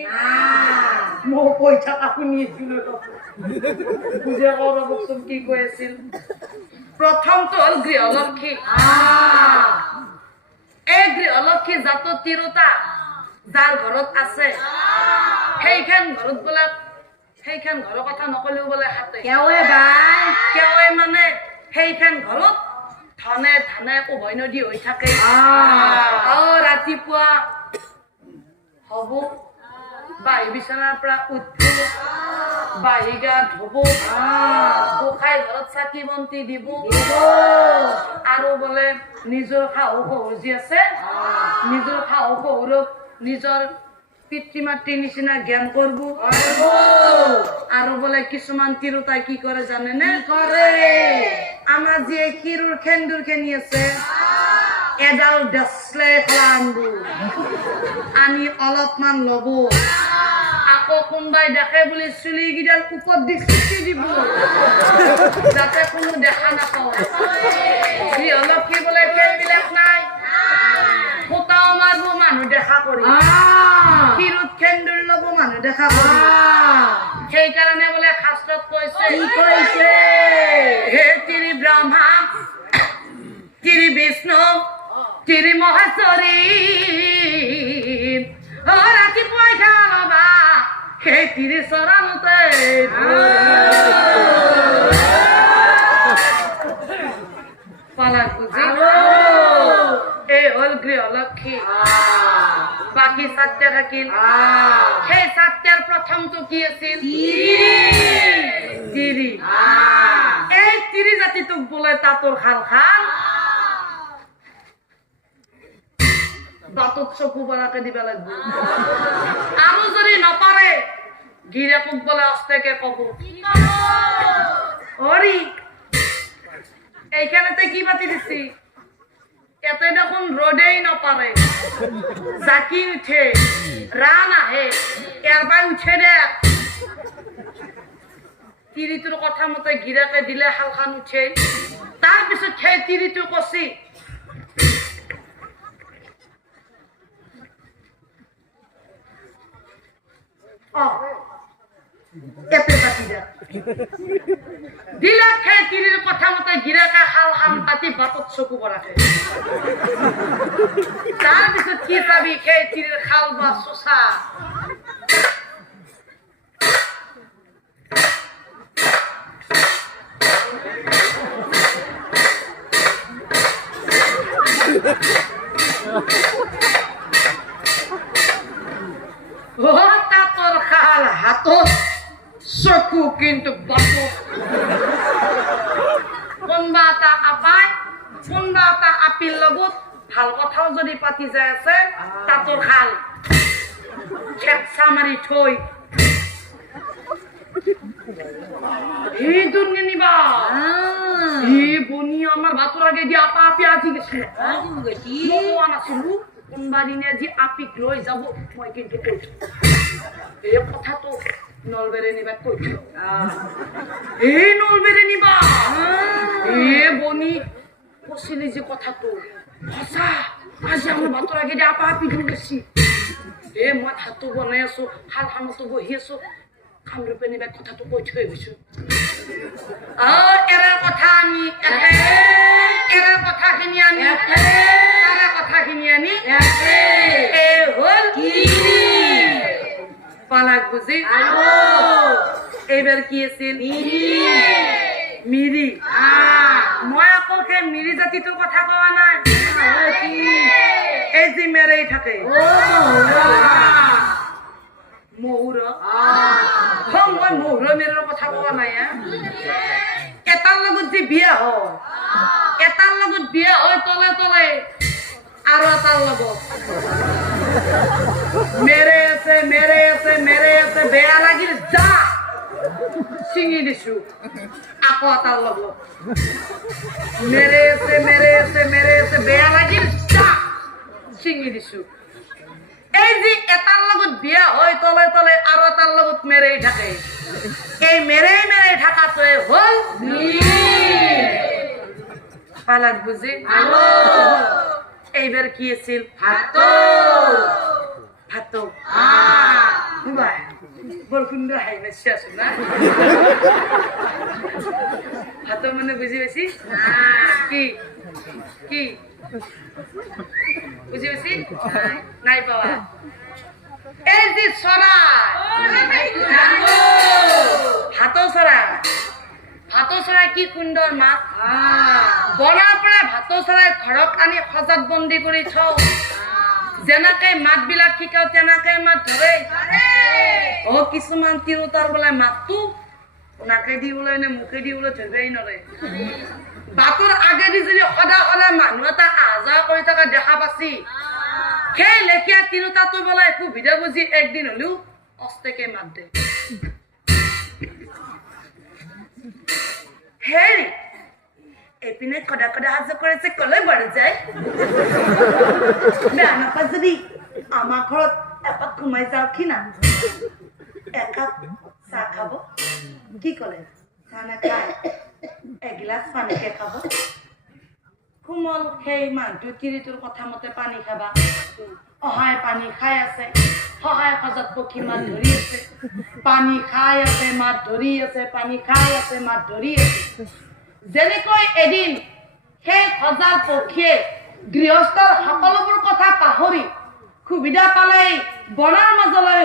মই কৈ থকা শুনিছিলো বুজে কওকচোন কি কৈ আছিল প্ৰথমটো হ'ল গৃহলক্ষ্মী এই গৃহলক্ষ্মী জাতৰ তিৰোতা যাৰ ঘৰত আছে সেইখন ঘৰত বোলে সেইখন ঘৰৰ কথা নকলেও বোলে হাতে কেৱে মানে সেইখন ঘৰত ধনে ধানে উভৈনদী হৈ থাকে ৰাতিপুৱা হব বাহি বিচনাৰ পৰা উঠিব বাহি গা ধুব গোসাঁই ঘৰত চাকি বন্তি দিব আৰু বোলে নিজৰ শাহু শহুৰ যি আছে নিজৰ শাহু শহুৰক নিজৰ পিতৃ মাতৃৰ নিচিনা জ্ঞান কৰিব আৰু বোলে কিছুমান তিৰোতাই কি কৰে জানে নে কৰে আমাৰ যি কিৰুৰ খেন্দুৰ খেনি আছে এডাল ডেছলে খলানবো আনি অলপমান ল'ব আকৌ কোনোবাই দেখে বুলি চুলি গিডাল ওপৰত দি চুটি দিব যাতে কোনো দেখা নাপায় গৃহলক্ষ্মী বোলে সেইবিলাক নাই ফুটাও মাৰিব মানুহ দেখা কৰি কিৰুত খেন্দুৰ ল'ব মানুহ দেখা কৰি সেইকাৰণে বোলে শাস্ত্ৰত কৈছে হে তিৰি ব্ৰহ্মা তিৰি বিষ্ণু তিৰি মহেশ্বৰী ৰাতিপুৱাই খাবা সেই তিৰি চৰণতে গৃহলক্ষ্মী বাকি 7টা থাকিল সেই 7টাৰ প্ৰথমটো কি আছিল তিৰি এই তিৰি জাতিটোক বোলে তাতোৰ খাল খাল বাটত চকু বৰাকে দিবা লাগব আৰু যদি নপাৰে গিৰাকক বোলে অস্তেকে কব অৰি এইখানেতে কি বাতি দিছি এতে দেখোন রোডেই নপারে জাকি উঠে রান আহে এরবাই উঠে দে তিরিটোর কথা মতে গিরাকে দিলে হালখান উঠে তার পিছত সেই তিরিটো কছি এতে বাতি দে দিলে সেই তিরির কথা মতে গিরাকে হালখান পাতি বাটত চকু বরাকে তার পিছত কি চাবি সেই তিরির খাল বা চোচা তাতর খাল হাতত চকু কিন্তু বাটত কোনবা এটা আপাই কোনবা এটা আপিৰ লগত ভাল কথাও যদি পাতি যায় আছে তাতৰ খাল খেপচা মাৰি থৈ হি দুর্নি নিবা হি বনি আমার ভাতর আগে দিয়ে আপা আপি আজি গেছিল মন আছিল কোনবা দিনে যে আপিক লৈ যাব মই কিন্তু কৈছো এই কথাটো নলবেৰে নিবা কৈছো এই নলবেৰে নিবা এ বনি কইছিলি যে কথাটো সঁচা আজি আমার ভাতর আগে দিয়ে আপা আপি লৈ গেছি এ মই হাতটো বনাই আছো খাল খানতো বহি আছো খামরূপে নিবা কথাটো কৈ থৈ গৈছো এরা কথা আমি এরা কথাখিনি আমি তারা কথাখিনি আনি এ হল পালাক বুঝি এইবার কি আছিল মিৰি মই আকৌ সেই মিৰি জাতিটোৰ কথা কোৱা নাই এই যে মেৰেই থাকে মহুৰ মই মহুৰ মেৰৰ কথা কোৱা নাই এটাৰ লগত যে বিয়া হয় এটাৰ লগত বিয়া হয় তলে তলে আৰু এটাৰ লগত মেৰে আছে মেৰে আছে মেৰে আছে বেয়া লাগিল যা ছিঙি দিছো আকৌ এটাৰ লগত মেৰে আছে মেৰে আছে মেৰে আছে বেয়া লাগিল যা ছিঙি দিছো এই যে এটাৰ লগত বিয়া হয় তলে তলে আৰু এটাৰ লগত মেৰেই থাকে এই মেৰেই মেৰেই থাকাটোৱে হল পালাক বুজি এইবাৰ কি আছিল ভাতো বৰষুণ হাই মাছি আছো না ভাতো মানে বুজি পাইছি কি কি বুঝি পাইছি নাই পাওয়া এই যে চৰাই ভাতো চৰাই কি সুন্দৰ মাত বনাৰ পৰা ভাতো চৰাই ঘৰত আনি সজাত বন্দী কৰি থওঁ যেনেকে মাত বিলাক শিকাও তেনেকে মাত ধৰে কিছুমান তিৰোতাৰ বোলে মাতটো নাকেদি ওলাই নে মুখেদি ওলাই ধৰিবই নৰে বাটৰ আগেদি যদি সদায় সদায় মানুহ এটা আহা যোৱা কৰি থকা দেখা পাছি সেই লেখীয়া তিৰোতাটো বোলে সুবিধা বুজি একদিন হলেও অস্তেকে মাত দে হেৰি এইপিনে কদা কদা সাজু কৰেছে কলৈ বাঢ়ি যায় বেয়া নাপায় যদি আমাৰ ঘৰত এপাক সোমাই যাওঁ কি না একাপ চাহ খাব কি কলে চাহ নাখায় এগিলাচ পানীকে খাব কোমল সেই মানুহটো তিৰিটোৰ কথা মতে পানী খাবা অহাই পানী খাই আছে সহায় সজাত পক্ষী মাছ ধৰি আছে পানী খাই আছে মাছ ধৰি আছে পানী খাই আছে মাছ ধৰি আছে যেনেকৈ এদিন সেই সজাল পক্ষীয়ে গৃহস্থৰ সকলোবোৰ কথা পাহৰি সুবিধা পালে বনৰ মাজলৈ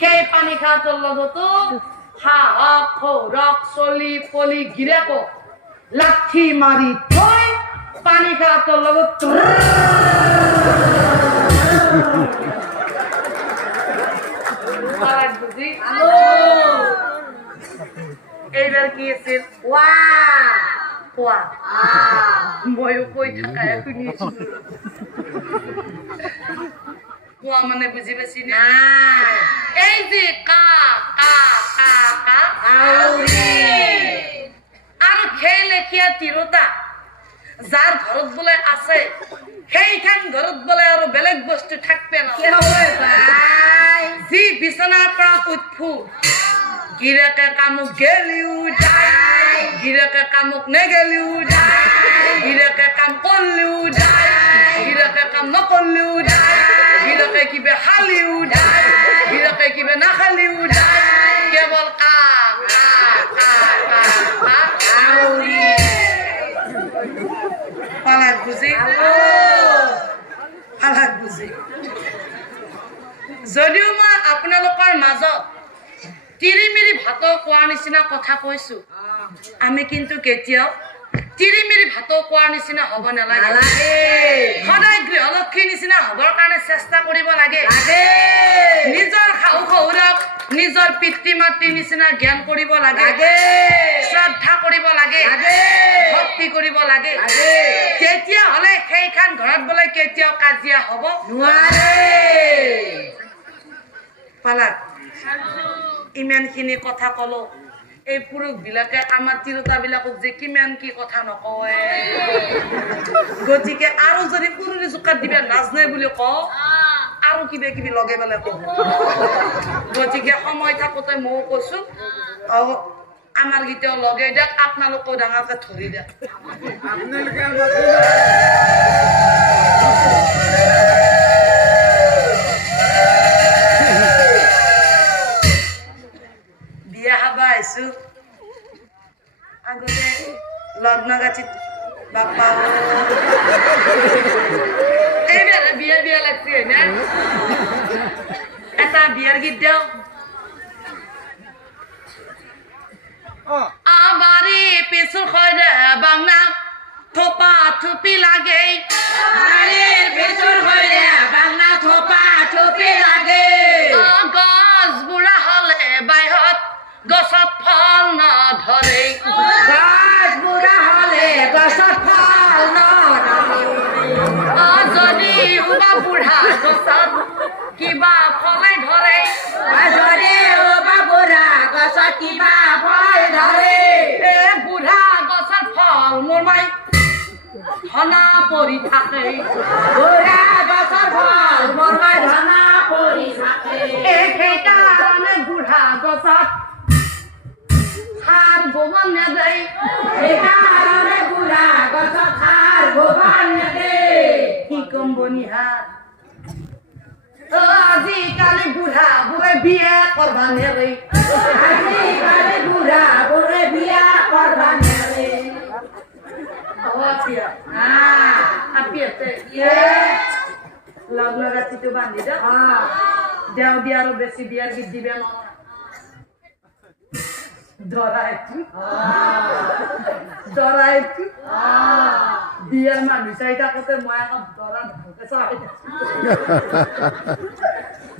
সেই পানী খাওঁতৰ লগতো হাঁহক সৌৰক চলি পলি গিৰাকক লাঠি মাৰি থৈ পানী খাওয়া তোর লগত বুঝি এইবার কি আছে ওয়া ওয়া ময়ও কই থাকা এখন ওয়া মানে বুঝি বেশি না এই যে কা কা কা কা আউরি আর খেলে কিয়া তিরোতা যার ঘরত বলে আছে সেইখান ঘরত বলে আর বেলেগ বস্তু থাকবে না কি হবে ভাই জি বিছনার পৰা উঠফু গিরাকে কামুক গেলিউ যায় গিরাকে কামুক নেগেলিউ যায় গিরাকে কাম করলিউ যায় গিরাকে কাম নকরলিউ যায় গিরাকে কিবে খালিউ যায় গিরাকে কিবে না খালিউ যায় কেবল কা কা কা কা কা আউরি পালাক বুঝি পালাক বুঝি যদিও মই আপোনালোকৰ মাজত তিৰিমিৰি ভাত কোৱাৰ নিচিনা কথা কৈছো আমি কিন্তু কেতিয়াও তিৰিমিৰি ভাত কোৱাৰ নিচিনা হ'ব নালাগে সদায় গৃহলক্ষ্মীৰ নিচিনা হ'বৰ কাৰণে চেষ্টা কৰিব লাগে নিজৰ শাহু শহুৰক নিজৰ পিতৃ মাতৃৰ নিচিনা জ্ঞান কৰিব লাগে শ্ৰদ্ধা কৰিব লাগে ভক্তি কৰিব লাগে তেতিয়া হ'লে সেইখান ঘৰত বোলে কেতিয়াও কাজিয়া হ'ব নোৱাৰে পালাক ইমানখিনি কথা কলো এই পুৰুষ বিলাকে আমাৰ তিৰোতা বিলাকক যে কিমান কি কথা নকয় গতিকে আৰু যদি পুৰুষে জোকাত দিবে নাজনে বুলি কওঁ আৰু কিবা কিবি লগে বেলে কওঁ গতিকে সময় থাকোতে ময়ো কৈছো আমাৰ গীতেও লগে দিয়ক আপোনালোকেও ডাঙৰকে ধৰি দিয়ক বিয়া খাব আহিছো আগতে লগ্ন গাঠিত বাপা এইবাৰ বিয়া বিয়া লাগছে না এটা বিয়াৰ গীত দিওঁ আবারি পিছু খয়রে বাংলা থোপা থুপি লাগে আরে পিছু খয়রে বাংলা থোপা থুপি লাগে গছ বুঢ়া হলে বাইহত গছত ফল নধৰে গছ বুঢ়া হলে গছত ফল নধৰে যদি উবা বুঢ়া গছত কিবা ফলে ধৰে যদি উবা বুঢ়া গছত কিবা ফল ধৰে এ বুঢ়া গছত ফল মোৰ মাই ধনা পৰি থাকে বুঢ়া গছত ফল মোৰ মাই ধনা পৰি থাকে সেইকাৰণে বুঢ়া গছত সাৰ গোবৰ নেদেই সেইকাৰণে বুঢ়া গছত সাৰ গোবৰ নেদেই কি কম বনিহাত আজিকালি বুঢ়া বুঢ়ে বিয়া কৰবা নেৰে আজিকালি বুঢ়া বুঢ়ে বিয়া কৰবা নেৰে লগ্ন গাঠিটো বান্ধি দেও বিয়া আৰু বেছি বিয়াৰ গীত দিবে নহয় দৰাইটো বিয়াৰ মানুহ চাই থাকোতে মই আকৌ দৰা ভালকে চাই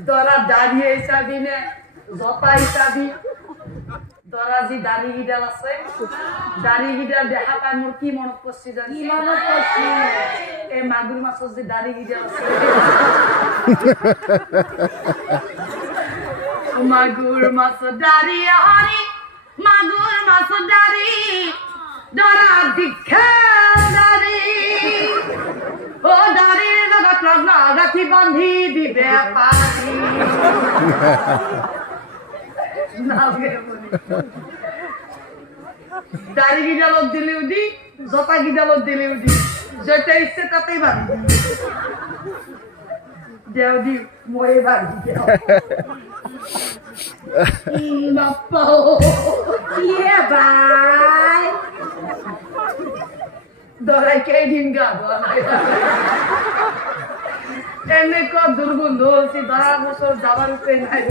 দৰা দাড়িয়ে চাবি নে জতা চাবি দৰা যি দাড়ি গিডাল আছে দাড়ি গিডাল দেখা পাই মোৰ কি মনত পৰছি জানি মনত পৰছি এই মাগুৰ মাছৰ যে দাড়ি গিডাল আছে মাগুৰ মাছৰ দাড়ি হৰি মাগুৰ মাছৰ দাড়ি দৰা দীক্ষা দাড়ি ও দাড়িৰ লগত লগ্ন গাঠি বান্ধি দিবে পাৰি দাড়ি গিডালত দিলেও দি জতা গিডালত দিলেও দি যেটা ইচ্ছে তাতেই বান্ধি দেও দি মই বান্ধি দেও নাপাও ইয়ে ভাই দৰাই কেইদিন গা ধোৱা নাই এনেকুৱা দুৰ্গন্ধ হৈছে দৰা বছৰ যাবাৰ উপায় নাই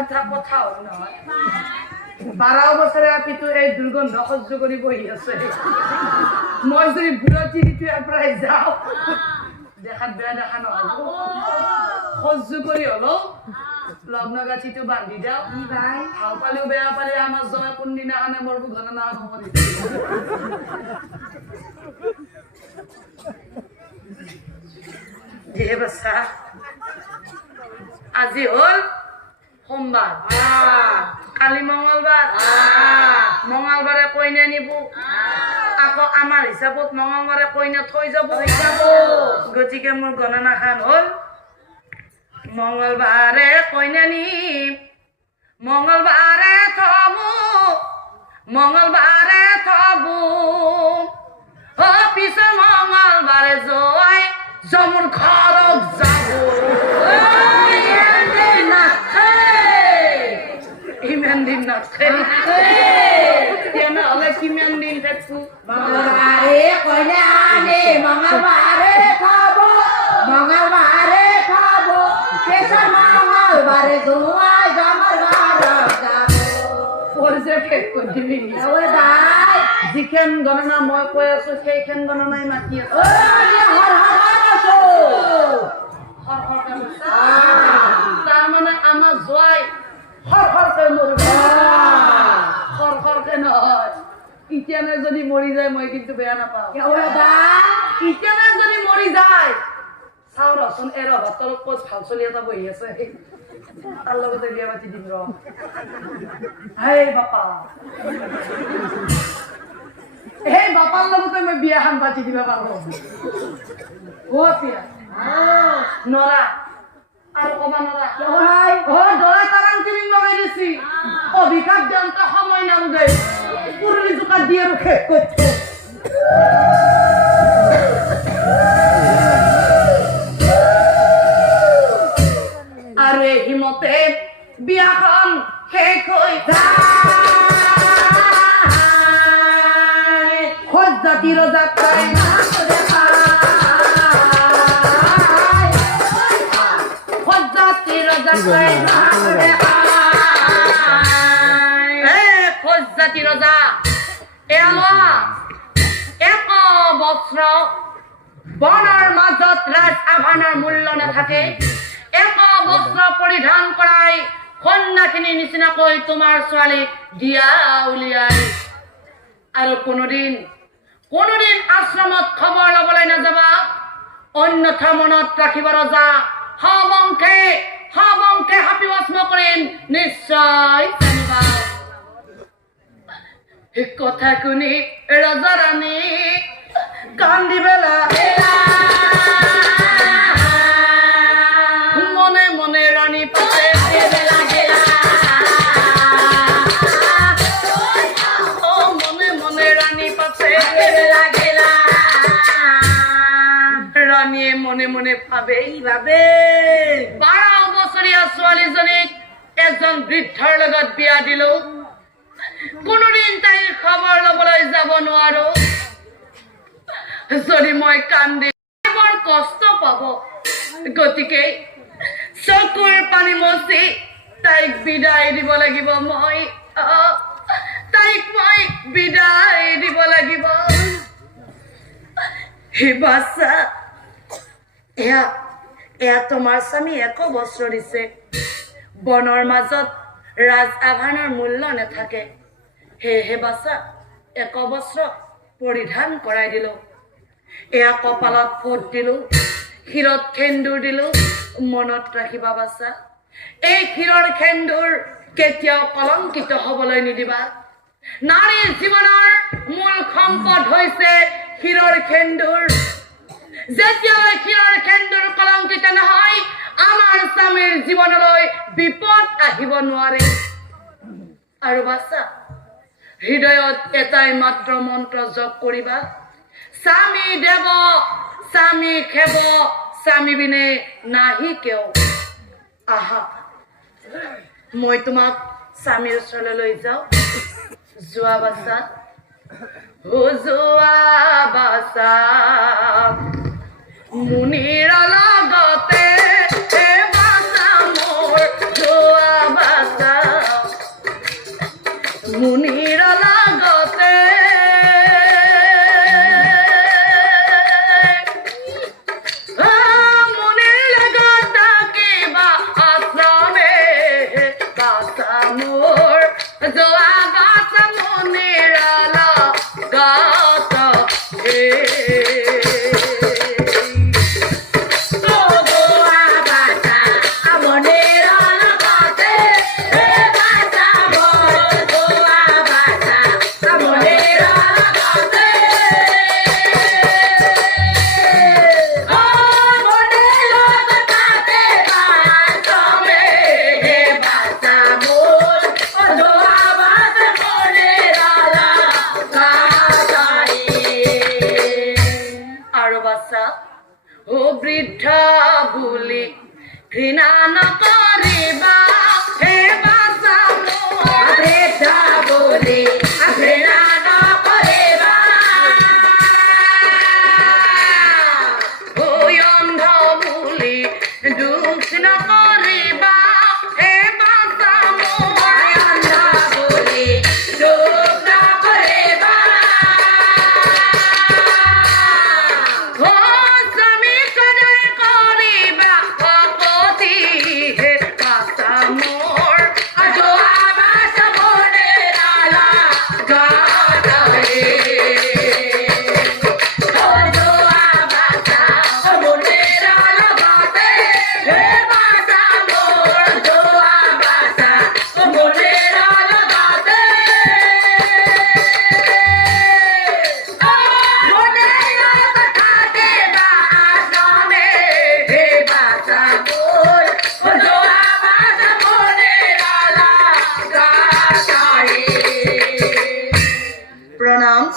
এটা কথা হ'ব নহয় 12 বছৰে আপিটো এই দুৰ্গন্ধ সহ্য কৰি বহি আছে মই যদি বুঢ়া তিনিটোৰ পৰাই যাওঁ দেখাত বেয়া দেখা নহ'ব সহ্য কৰি হ'লেও লগ্ন গাঁঠিটো বান্ধি যাওঁ ভাল পালেও বেয়া পালে আমাৰ জয় কোনদিনাখনে মোৰ ঘটনা হ'ব আজি হ'ল সোমবাৰ কালি মঙ্গলবাৰ মঙ্গলবাৰে কইনা নিব আকৌ আমাৰ হিচাপত মঙ্গলবাৰে কইনা থৈ যাব গতিকে মোৰ গণনাখন হ'ল মঙ্গলবাৰে কইনা নিম মঙ্গলবাৰে থব পিছৰ মঙ্গলবাৰে জয় জমুৰ ঘৰত যাব ইমান দিন তেনেহ'লে কিমান দিন থাকছো মঙ্গলবাৰে কইনা আনে মঙ্গলবাৰে খাব পিছৰ মঙ্গলবাৰে জোৱাই জমৰ ঘৰত যাব যিখন গণনা মই কৈ আছো সেইখন গণনাই মাতি আছো তাৰমানে আমাৰ জোৱাই খৰখৰকে মৰিব খৰখৰকে নহয় ইতিয়ানে যদি মৰি যায় মই কিন্তু বেয়া নাপাওঁ ইতিয়ানে যদি মৰি যায় চাওঁ ৰচোন এৰ ভাতৰ ক'ত ভাল চলি এটা বহি আছে তাৰ লগতে বিয়া পাতি দিম ৰ হেই বাপা সেই বাপাৰ লগতে মই বিয়াখন পাতি দিব পাৰো নৰা আৰু কবা নৰা দৰা তাৰাং কিনি লগাই দিছি অভিশাপ দিওঁতে সময় নামগে পুৰণি জোকাত দিয়ে আৰু শেষ কৰিছো আৰু এই হিমতে বিয়াখন শেষ হৈ যায় সজ্জাতিৰ যাত্ৰাই সজ্জাতি ৰজা এক বস্ত্ৰ বনৰ মাজত ৰাজ আভানৰ মূল্য নাথাকে এক বস্ত্ৰ পৰিধান কৰাই কন্যাখিনিৰ নিচিনাকৈ তোমাৰ ছোৱালীক দিয়া উলিয়াই আৰু কোনোদিন আশ্ৰমত খবৰ ল'বলৈ নাযাবা অন্যথা মনত ৰাখিব ৰজা সবংকে হাপি ভস্ম কৰিম নিশ্চয় জানিবা কথা শুনি ৰজা ৰাণী কান্দি পেলা মনে মনে ৰাণী পাছে মনে ৰাণী পাছে ৰাণীয়ে মনে মনে ভাবে 12 বছৰীয়া ছোৱালীজনীক এজন বৃদ্ধৰ লগত বিয়া দিলো কোনোদিন তাইৰ খবৰ ল'বলৈ যাব নোৱাৰো যদি মই কান্দি বৰ কষ্ট পাব গতিকে চকুৰ পানী মচি তাইক বিদায় দিব লাগিব তাইক মই বিদায় দিব লাগিব হে বাচ্চা এয়া তোমাৰ স্বামী 1 বস্ত্ৰ দিছে বনৰ মাজত ৰাজ আভানৰ মূল্য নাথাকে হে বাচ্চা 1 বস্ত্ৰ পৰিধান কৰাই দিলো এয়া কপালত ফোট দিলো শিৰত সেন্দুৰ দিলো মনত ৰাখিবা বাচ্চা এই শিৰৰ সেন্দুৰ কেতিয়াও কলংকিত হ'বলৈ নিদিবা নাৰীৰ জীৱনৰ মূল সম্পদ হৈছে শিৰৰ সেন্দুৰ যেতিয়ালৈ শিৰৰ সেন্দুৰ কলংকিত নহয় আমাৰ স্বামীৰ জীৱনলৈ বিপদ আহিব নোৱাৰে আৰু বাচ্চা হৃদয়ত এটাই মাত্ৰ মন্ত্ৰ জপ কৰিবা স্বামী দেৱ স্বামী খেব স্বামী বিনে নাহি কেও আহা মই তোমাক স্বামীৰ ওচৰলৈ লৈ যাওঁ যোৱা বাচ্চা যোৱা বাচ্চা মুনিৰ লগতে বাচ্চা মোৰ যোৱা বাচ্চা মুনিৰ লগতে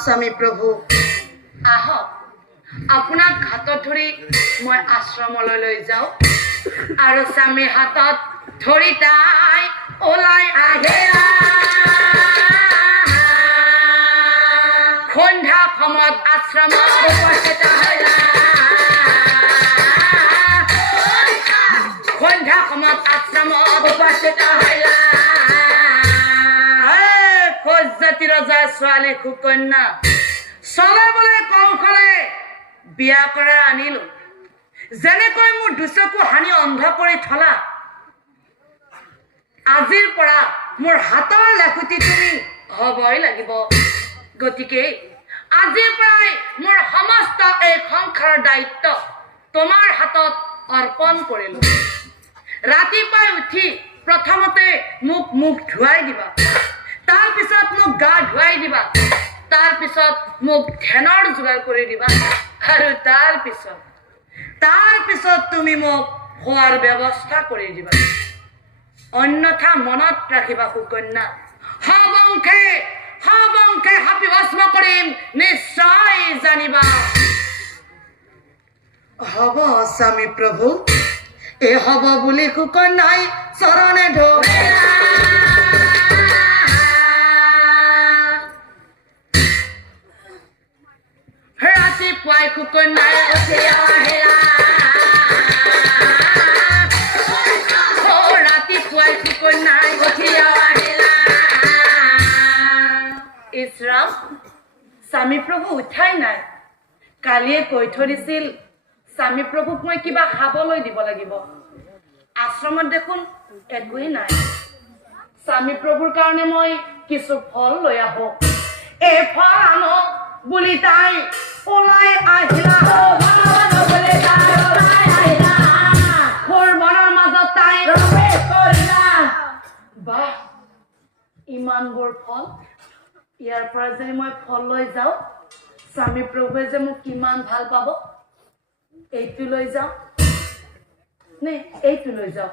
স্বামী প্ৰভু আহক আপোনাক হাতত ধৰি মই আশ্ৰমলৈ লৈ যাওঁ আৰু স্বামী হাতত ধৰি তাই ওলাই আহে সন্ধ্যা সময়ত আশ্ৰমত উপস্থিত হ'লা সন্ধ্যা সময়ত আশ্ৰমত উপস্থিত হ'লা জাতি ৰজাৰ ছোৱালী সুকন্যা চলাবলৈ কৌশলে বিয়া কৰা আনিলো যেনেকৈ মোৰ দুচকু হানি অন্ধ কৰি থলা আজিৰ পৰা মোৰ হাতৰ লাখুটি তুমি হ'বই লাগিব গতিকে আজিৰ পৰাই মোৰ সমস্ত এই সংসাৰৰ দায়িত্ব তোমাৰ হাতত অৰ্পণ কৰিলো ৰাতিপুৱাই উঠি প্ৰথমতে মুখ ধুৱাই দিবা তাৰ পিছত মোক গা ধুৱাই দিবা তাৰ পিছত মোক ধ্যানৰ যোগাৰ কৰি দিবা আৰু তাৰ পিছত তুমি মোক খোৱাৰ ব্যৱস্থা কৰি দিবা অন্যথা মনত ৰাখিবা সুকন্যা হবংখে হাপি ভস্ম কৰিম নিশ্চয় জানিবা হব স্বামী প্ৰভু এই হব বুলি সুকন্যাই চৰণে ধৰে ৰাতিপুৱাই সুকন্যাই উঠি আহিলা ৰাতিপুৱাই সুকন্যাই উঠি আহিলা ইছৰাম স্বামী প্ৰভু উঠাই নাই কালিয়ে কৈ থৈ দিছিল স্বামী প্ৰভুক মই কিবা খাবলৈ দিব লাগিব আশ্ৰমত দেখোন একোৱেই নাই স্বামী প্ৰভুৰ কাৰণে মই কিছু ফল লৈ আহো এই ফল আনো বুলি তাই ওলাই আহিলা মনৰ মাজত তাই বাহ ইমানবোৰ ফল ইয়াৰ পৰা যদি মই ফল লৈ যাওঁ স্বামী প্ৰভুৱে যে মোক কিমান ভাল পাব এইটো লৈ যাওঁ নে এইটো লৈ যাওঁ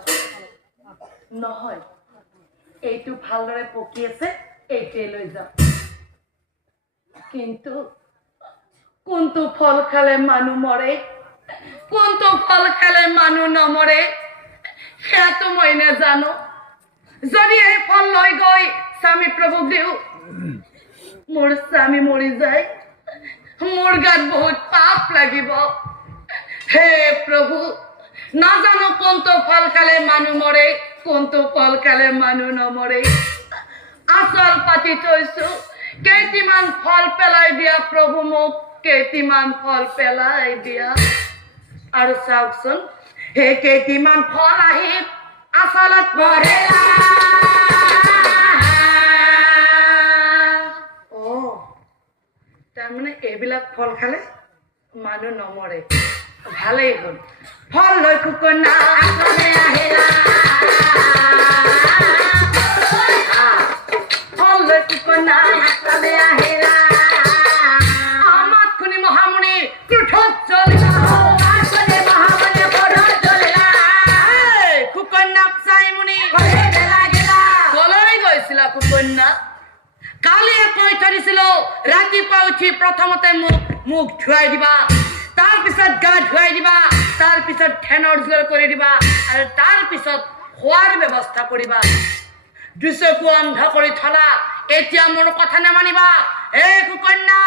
নহয় এইটো ভালদৰে পকি আছে এইটোৱে লৈ যাওঁ কিন্তু কোনটো ফল খালে মানুহ মৰে কোনটো ফল খালে মানুহ নমৰে সেয়াটো মই নাজানো যদি এই ফল লৈ গৈ স্বামী প্ৰভুক দিওঁ মোৰ স্বামী মৰি যায় মোৰ গাত বহুত পাপ লাগিব হে প্ৰভু নাজানো কোনটো ফল খালে মানুহ মৰে কোনটো ফল খালে মানুহ নমৰে আচল পাতি থৈছো কেইটিমান ফল পেলাই দিয়া প্ৰভু মোক কেইটিমান ফল পেলাই দিয়া আৰু চাওকচোন সেই কেইটিমান ফল আহি আচলত পৰেলা তাৰমানে এইবিলাক ফল খালে মানুহ নমৰে ভালেই হ'ল ফল লৈ কুকন্যা আশ্ৰমে আহিলা ফল লৈ কুকন্যা আশ্ৰমে আহিলা আমাক শুনি মহামুনি ক্ৰোধত জ্বলিলা মহামুনি ক্ৰোধত জ্বলিলা কুকন্যাক চাই মুনি কলৈ গৈছিলা কুকন্যা কালিয়ে কৈ থৈ দিছিলো ৰাতিপুৱা উঠি প্ৰথমতে মুখ ধুৱাই দিবা তাৰপিছত গা ধুৱাই দিবা তাৰপিছত ঠেনৰ জোৰ কৰি দিবা আৰু তাৰপিছত খোৱাৰ ব্যৱস্থা কৰিবা দুচকু অন্ধ কৰি থলা এতিয়া মোৰ কথা নামানিবা হে কুকন্যা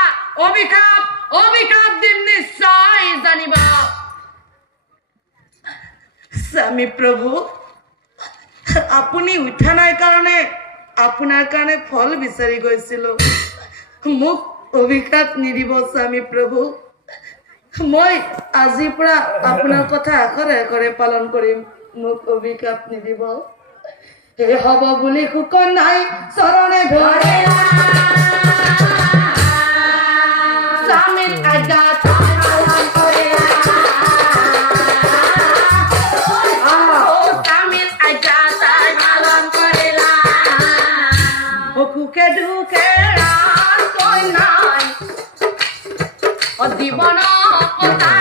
অভিশাপ দিম নিশ্চয় জানিবা স্বামী প্ৰভু আপুনি উঠা নাই কাৰণে আপোনাৰ কাৰণে ফল বিচাৰি গৈছিলো মোক অভিশাপ নিদিব স্বামী প্ৰভু মই আজিৰ পৰা আপোনাৰ কথা আখৰে আখৰে পালন কৰিম মোক অভিশাপ নিদিব হে হ'ব বুলি কুকন্যাই চৰণে ধৰে স্বামীৰ আজ্ঞা পালন কৰে স্বামীৰ আজ্ঞা তাই পালন কৰিলা সুখে দুখে ৰাজ কন্যাই জীৱন কথা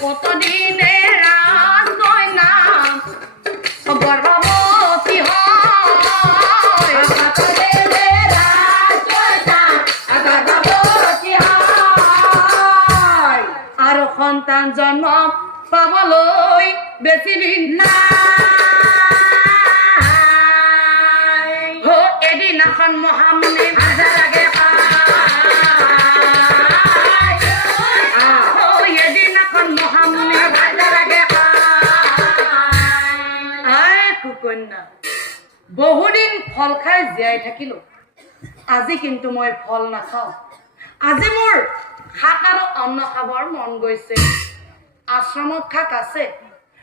কতদিনে ৰাজ কন্যা গৰ্ভবতী হয় আৰু সন্তান জন্ম পাবলৈ বেছি দিন নাই এদিনাখন মহামুনি ভাজা লাগে এদিনাখন মহামুনি ভাজা লাগে কুকন্যা বহুদিন ফল খাই জীয়াই থাকিলো আজি কিন্তু মই ফল নাখাওঁ আজি মোৰ শাক আৰু অন্ন খাবৰ মন গৈছে আশ্ৰমত শাক আছে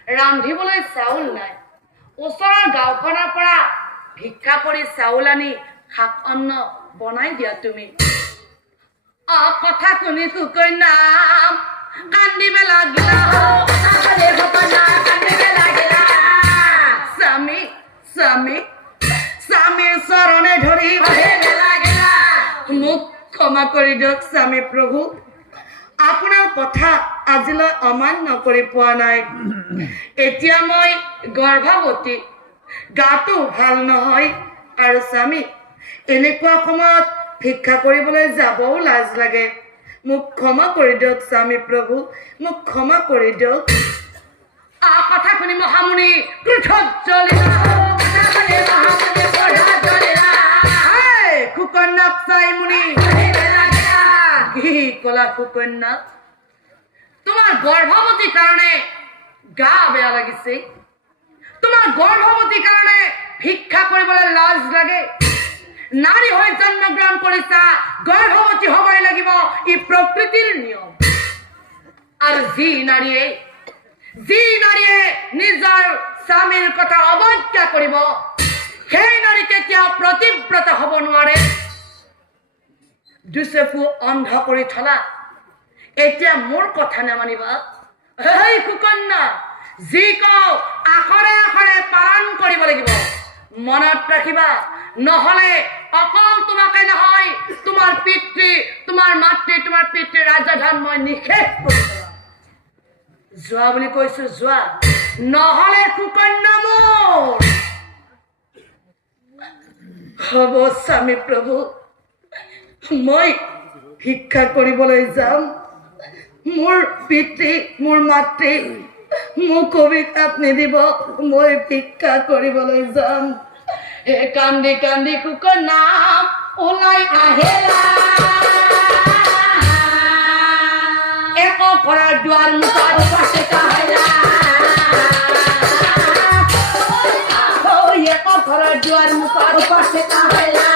ৰান্ধিবলৈ চাউল নাই ওচৰৰ গাঁওখনৰ পৰা ভিক্ষা কৰি চাউল আনি শাক অন্ন বনাই দিয়া তুমি কথা শুনি কুকন্যা কান্দিব লাগিলা স্বামীৰ চৰণে ধৰি মোক ক্ষমা কৰি দিয়ক স্বামী প্ৰভু আপোনাৰ কথা আজিলৈ অমান্য কৰি পোৱা নাই এতিয়া মই গৰ্ভৱতী গাটো ভাল নহয় আৰু স্বামী এনেকুৱা সময়ত ভিক্ষা কৰিবলৈ যাবও লাজ লাগে মোক ক্ষমা কৰি দিয়ক স্বামী প্ৰভু মোক ক্ষমা কৰি দিয়ক কথা শুনি মহামুনি ক্ৰোধত জ্বলিলা কুকন্যাক চাই মুনি কি কলা কুকন্যা তোমাৰ গৰ্ভৱতী কাৰণে গা বেয়া লাগিছে তোমাৰ গৰ্ভৱতী কাৰণে ভিক্ষা কৰিবলৈ লাজ লাগে নাৰী হৈ জন্মগ্ৰহণ কৰিছা গৰ্ভৱতী হ'বই লাগিব ই প্ৰকৃতিৰ নিয়ম আৰু যি নাৰীয়ে নিজৰ স্বামীৰ কথা অৱজ্ঞা কৰিব সেই নাৰী কেতিয়াও প্ৰতিব্ৰত হ'ব নোৱাৰে দুচকু অন্ধ কৰি থলা এতিয়া মোৰ কথা নামানিবা হেই কুকন্যা যি কওঁ আখৰে আখৰে পালন কৰিব লাগিব মনত ৰাখিবা নহলে অকল তোমাকে নহয় তোমাৰ পিতৃ তোমাৰ মাতৃ তোমাৰ পিতৃ ৰাজধান মই নিষেধ কৰিছো যোৱা বুলি কৈছো যোৱা নহলে কুকন্যা মোৰ হ'ব স্বামী প্ৰভু মই ভিক্ষা কৰিবলৈ যাম মোৰ পিতৃ মোৰ মাতৃ মোক অভিশাপ নিদিব মই ভিক্ষা কৰিবলৈ যাম কান্দি কান্দি কুকন্যা ওলাই আহিলা এক ঘৰৰ দুৱাৰ মুখত উপস্থিত আহিলা এক ঘৰৰ দুৱাৰ মুখত উপস্থিত আহিলা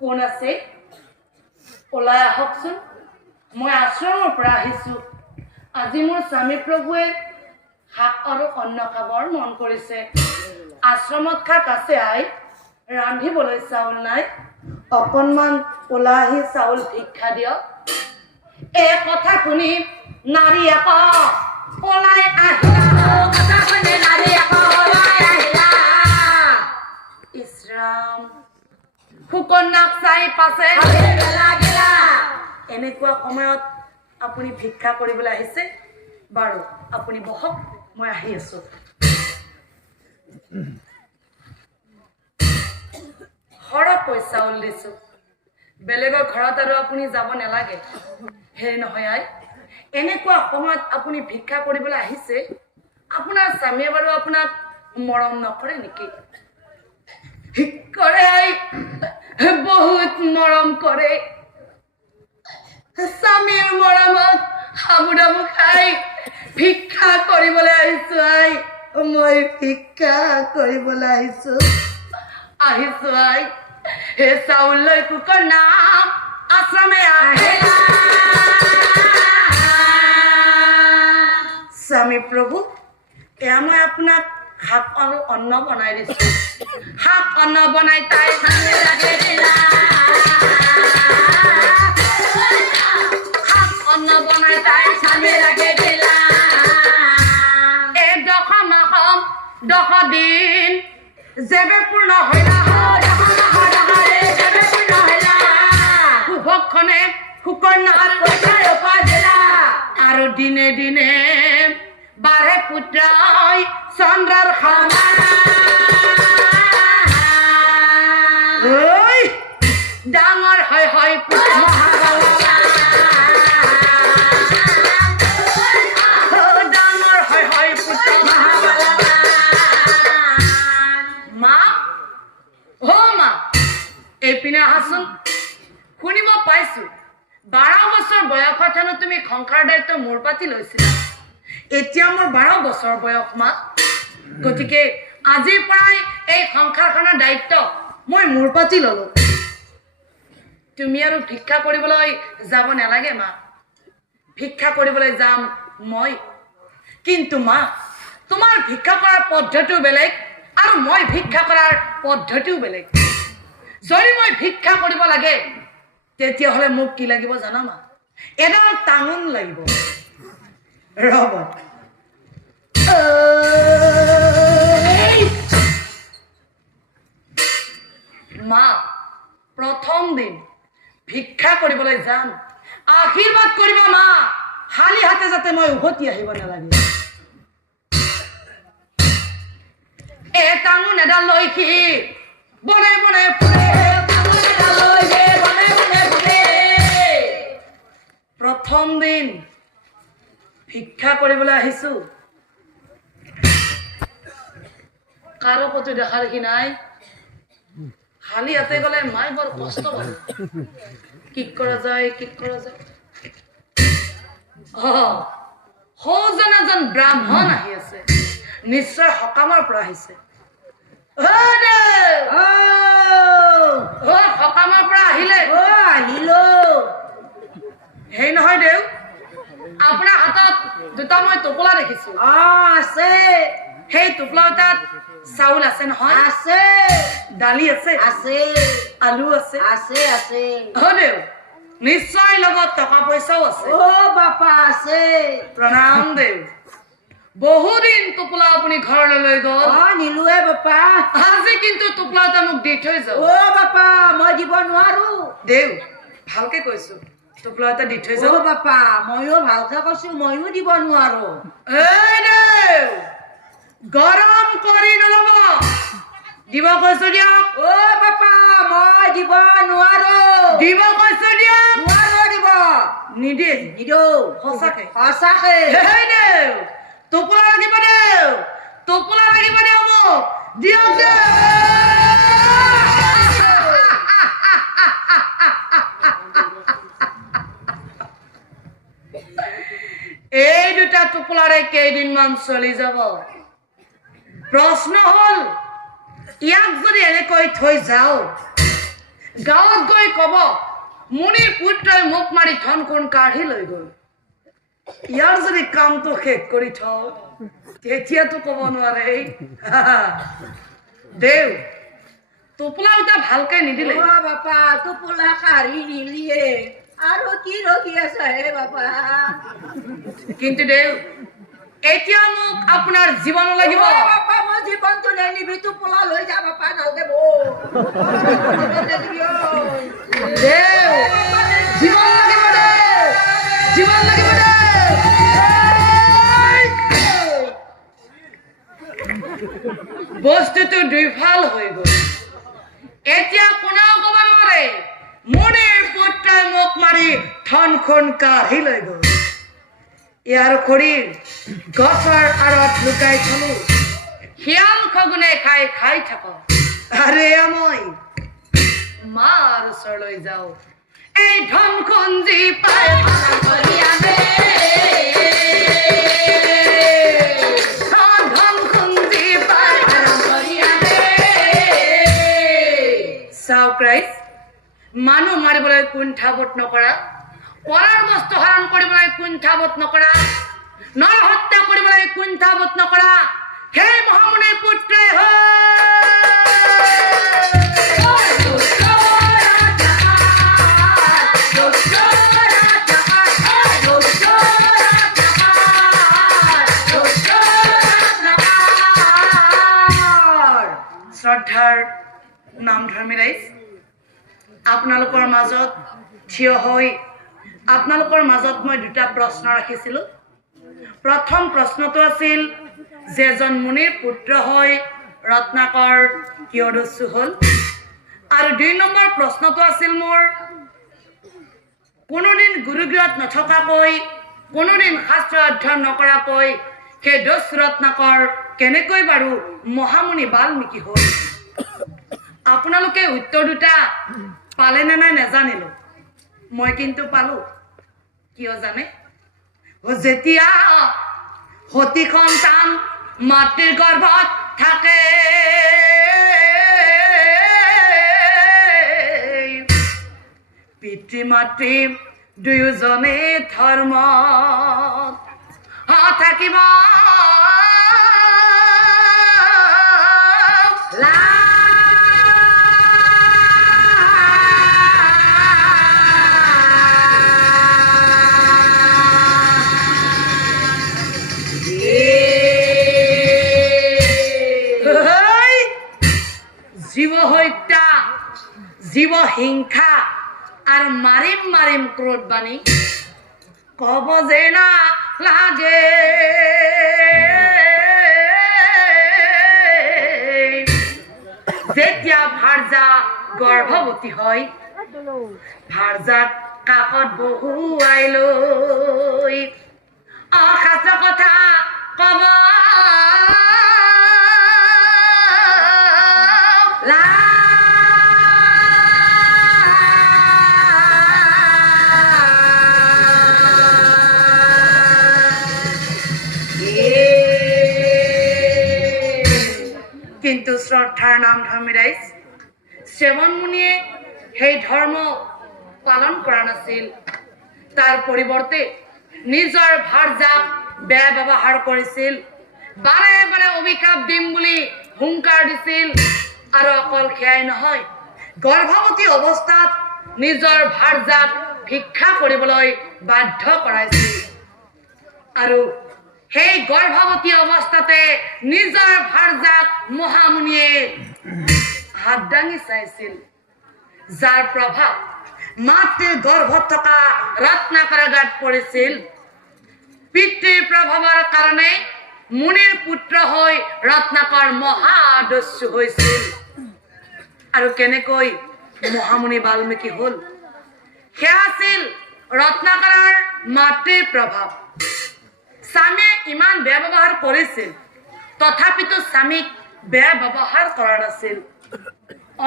কোন আছে ওলাই আহকচোন মই আশ্ৰমৰ পৰা আহিছো আজি মোৰ স্বামী প্ৰভুৱে শাক আৰু অন্ন খাবৰ মন কৰিছে আশ্ৰমত শাক আছে আই ৰান্ধিবলৈ চাউল নাই অকণমান ওলাহি চাউল ভিক্ষা দিয়ক এই কথা শুনি নাৰী আকৌ ওলাই আহিলা কথা শুনি নাৰী আকৌ ওলাই আহিলা ইছৰাম সুকন্যাক চাই পাছে লাগিলা এনেকুৱা সময়ত আপুনি ভিক্ষা কৰিবলৈ আহিছে বাৰু আপুনি বহক মই আহি আছো সৰহকৈ চাউল দিছো বেলেগৰ ঘৰত আৰু আপুনি যাব নালাগে হে নহয় আই এনেকুৱা সময়ত আপুনি ভিক্ষা কৰিবলৈ আহিছে আপোনাৰ স্বামীয়ে বাৰু আপোনাক মৰম নকৰে নেকি কৰে আই বহুত মৰম কৰে স্বামীৰ মৰমত হাবুডাবু খাই ভিক্ষা কৰিবলৈ আহিছো আই মই ভিক্ষা কৰিবলৈ আহিছো আই হে চাউল লৈ কুকুৰ নাম আশ্ৰমে আহিলা স্বামী প্ৰভু এয়া মই আপোনাক শাক আৰু অন্ন বনাই দিছো শাক অন্ন বনাই তাই স্বামী লাগে দিলা শাক অন্ন বনাই তাই স্বামী লাগে দিলা এই 10 মাহম 10 দিন যেবে পূৰ্ণ হইলা সুভক্ষণে সুকন্যাৰ পইচাই উপাদিলা আৰু দিনে দিনে বাৰে পুত্ৰাই চন্দ্ৰৰ সমান ডাঙৰ হয় ডাঙৰ হয় পুত্ৰ মা মা এইপিনে আহাচোন শুনিব পাইছো 12 বছৰ বয়সত হেনো তুমি সংসাৰ দায়িত্ব মোৰ পাতি লৈছিলা এতিয়া মোৰ 12 বছৰ বয়স মা গতিকে আজিৰ পৰাই এই সংসাৰখনৰ দায়িত্ব মই মোৰ পাতি ললো তুমি আৰু ভিক্ষা কৰিবলৈ যাব নালাগে মা ভিক্ষা কৰিবলৈ যাম মই কিন্তু মা তোমাৰ ভিক্ষা কৰাৰ পদ্ধতিও বেলেগ আৰু মই ভিক্ষা কৰাৰ পদ্ধতিও বেলেগ যদি মই ভিক্ষা কৰিব লাগে তেতিয়াহ'লে মোক কি লাগিব জানা মা এডাল টাঙন লাগিব ৰব মা প্ৰথম দিন ভিক্ষা কৰিবলৈ যাম আশীৰ্বাদ কৰিবা মা খালি হাতে যাতে মই উভতি আহিব নালাগে টাঙন এডাল লৈ সি বনে বনে ফুৰে প্ৰথম দিন ভিক্ষা কৰিবলৈ আহিছো কাৰো প্ৰতি দেখা দেখি নাই খালি হাতে গলে মাই বৰ কষ্ট পায় কি কৰা যায় সৌজন এজন ব্ৰাহ্মণ আহি আছে নিশ্চয় সকামৰ পৰা আহিছে সকামৰ পৰা আহিলে সেই নহয় দেউ আপোনাৰ হাতত দুটা মই টোপোলা দেখিছো আছে সেই টোপোলা তাত চাউল আছে নহয় আছে দালি আছে আলু আছে দেউ নিশ্চয় লগত টকা পইচাও আছে বাপা আছে প্ৰণাম দেউ বহুদিন টোপোলা আপুনি ঘৰলৈ লৈ গ'ল নিলোৱে বাপা আজি কিন্তু টোপোলা এটা মোক দি থৈ যাও বাপা মই দিব নোৱাৰো দেউ ভালকে কৈছো টোপোলা এটা দি থৈ যাও বাপা ময়ো ভালকে কৈছো ময়ো দিব নোৱাৰো দেউ গৰম কৰি নলব দিব কৈছো দিয়ক বাপা মই দিব নোৱাৰো দিব কৈছো দিয়ক নোৱাৰো দিব নিদিও সঁচাকে দেউ টোপোলা লাগিব দেউ মোক দিয়ক এই দুটা টোপোলাৰে কেইদিনমান চলি যাব প্ৰশ্ন হল ইয়াক যদি এনেকৈ থৈ যাও গাঁৱত গৈ কব মুনিৰ পুত্ৰই মোক মাৰি ধন কোন কাঢ়ি লৈ গল ইয়াৰ যদি কামটো শেষ কৰি থওঁ তেতিয়াতো ক'ব নোৱাৰে দেউ টোপোলা এটা ভালকে নিদিলে অ বাপা টোপোলা কাঢ়ি নিলিয়ে আৰু কি ৰখি আছা হে বাপা কিন্তু দেউ এতিয়া মোক আপোনাৰ জীৱন লাগিব অ বাপা মই জীৱনটো নিবি টোপোলা লৈ যা বাপা নালগে দেউ জীৱন লাগিব দেউ জীৱন লাগিব দেউ বস্তুটো দুইফাল হৈ গ'ল এতিয়া কোনেও ক'ব নোৱাৰে মুনিৰ পুত্ৰই মোক মাৰি ধনখন কাঢ়ি লৈ গ'ল ইয়াৰ শৰীৰ গছৰ আঁৰত লুকাই থলো শিয়াল খগুনে খাই খাই থাক আৰে মই মাৰ ওচৰলৈ যাওঁ এই ধনখন যি পাই কৰি আনে মানুহ মাৰিবলৈ কুণ্ঠাবোধ নকৰা পৰাৰ বস্তু হৰণ কৰিবলৈ কুণ্ঠাবোধ নকৰা নৰ হত্যা কৰিবলৈ কুণ্ঠাবোধ নকৰা সেই মহামুনিৰ পুত্ৰই শ্ৰদ্ধাৰ নামধৰ্মী ৰাইজ আপোনালোকৰ মাজত থিয় হৈ আপোনালোকৰ মাজত মই দুটা প্ৰশ্ন ৰাখিছিলোঁ প্ৰথম প্ৰশ্নটো আছিল যে এজন মুনিৰ পুত্ৰ হৈ ৰত্নাকৰ কিয় দস্যু হ'ল আৰু 2 নম্বৰ প্ৰশ্নটো আছিল মোৰ কোনোদিন গুৰুগৃহত নথকাকৈ কোনোদিন শাস্ত্ৰ অধ্যয়ন নকৰাকৈ সেই দস্যু ৰত্নাকৰ কেনেকৈ বাৰু মহামুনি বাল্মীকি হ'ল আপোনালোকে উত্তৰ দুটা পালে নে নাই নাজানিলো মই কিন্তু পালো কিয় জানে যেতিয়া সতী সন্তান মাতৃৰ গৰ্ভত থাকে পিতৃ মাতৃ দুয়োজনে ধৰ্ম থাকিব জীৱ হত্যা জীৱ হিংসা আৰু মাৰিম মাৰিম ক্ৰোধ বাণী কব যে না লাগে যেতিয়া ভাৰ্যা গৰ্ভৱতী হয় ভাৰ্যাক কাষত বহুৱাই লৈ অশাস্ত্ৰ কথা কব কিন্তু শ্ৰদ্ধাৰ নাম ধৰ্মী ৰাইজ শ্ৰৱণ মুনিয়ে সেই ধৰ্ম পালন কৰা নাছিল তাৰ পৰিৱৰ্তে নিজৰ ভাৰ্যাক বেয়া ব্যৱহাৰ কৰিছিল বাৰে বাৰে অভিশাপ দিম বুলি হুংকাৰ দিছিল আৰু অকল সেয়াই নহয় গৰ্ভৱতী অৱস্থাত নিজৰ ভাৰ্যাক ভিক্ষা কৰিবলৈ বাধ্য কৰাইছিল আৰু সেই গৰ্ভৱতী অৱস্থাতে নিজৰ ভাৰ্যাক মহামুনিয়ে হাত দাঙি চাইছিল যাৰ প্ৰভাৱ মাতৃৰ গৰ্ভত থকা ৰত্নাকৰৰ গাত পৰিছিল পিতৃৰ প্ৰভাৱৰ কাৰণে মুনিৰ পুত্ৰ হৈ ৰত্নাকৰ মহাদস্যু হৈছিল আৰু কেনেকৈ মহামুনি বাল্মীকি হ'ল সেয়া আছিল ৰত্নাকৰৰ মাতৃৰ প্ৰভাৱ স্বামীয়ে ইমান বেয়া ব্যৱহাৰ কৰিছিল তথাপিতো স্বামীক বেয়া ব্যৱহাৰ কৰা নাছিল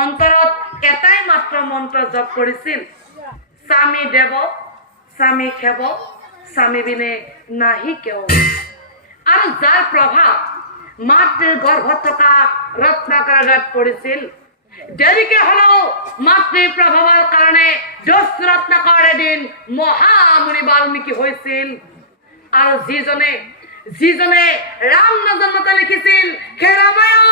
অন্তৰত এটাই মাত্ৰ মন্ত্ৰ জপ কৰিছিল স্বামী দেৱ স্বামী খেব স্বামী বিনে নাহি কেও আৰু যাৰ প্ৰভাৱ মাতৃৰ গৰ্ভত থকা ৰত্নাকৰৰ গাত পৰিছিল দেৰিকে হলেও মাতৃৰ প্ৰভাৱৰ কাৰণে দস্যু ৰত্নাকৰ এদিন মহামুনি বাল্মীকি হৈছিল আৰু যিজনে যিজনে ৰাম নজন্মতে লিখিছিল হে ৰামায়ণ।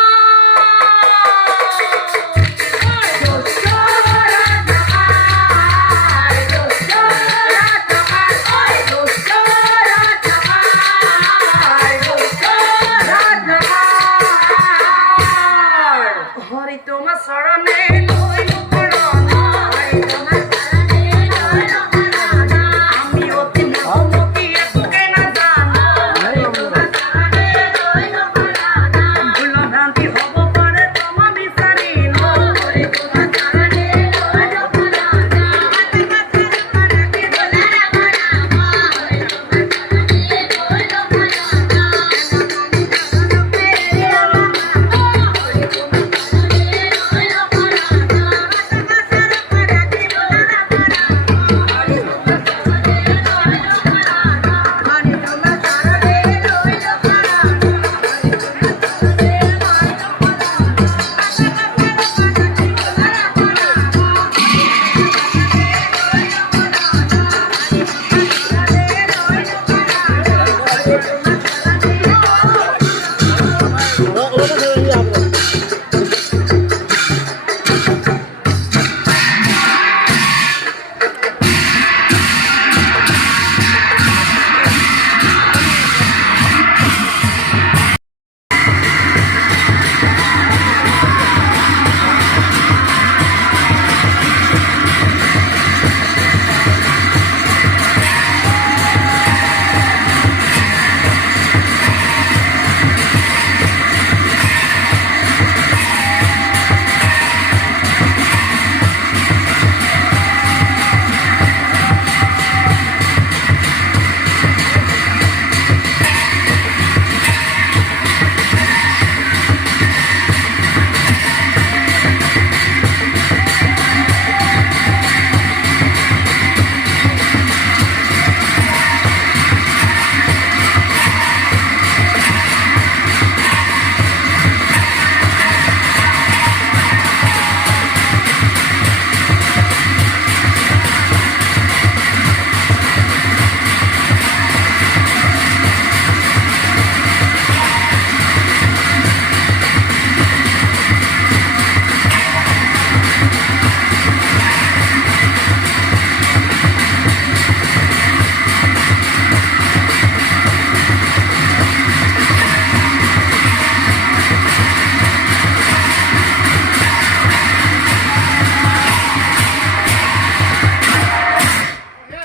হৰি তোমাৰ চৰণে আমি অতি মহমতি একোকে নাজানো। ভুল ভ্ৰান্তি হ'ব পাৰে ক্ষমা বিচাৰিলো।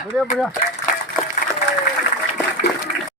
बढिया बढिया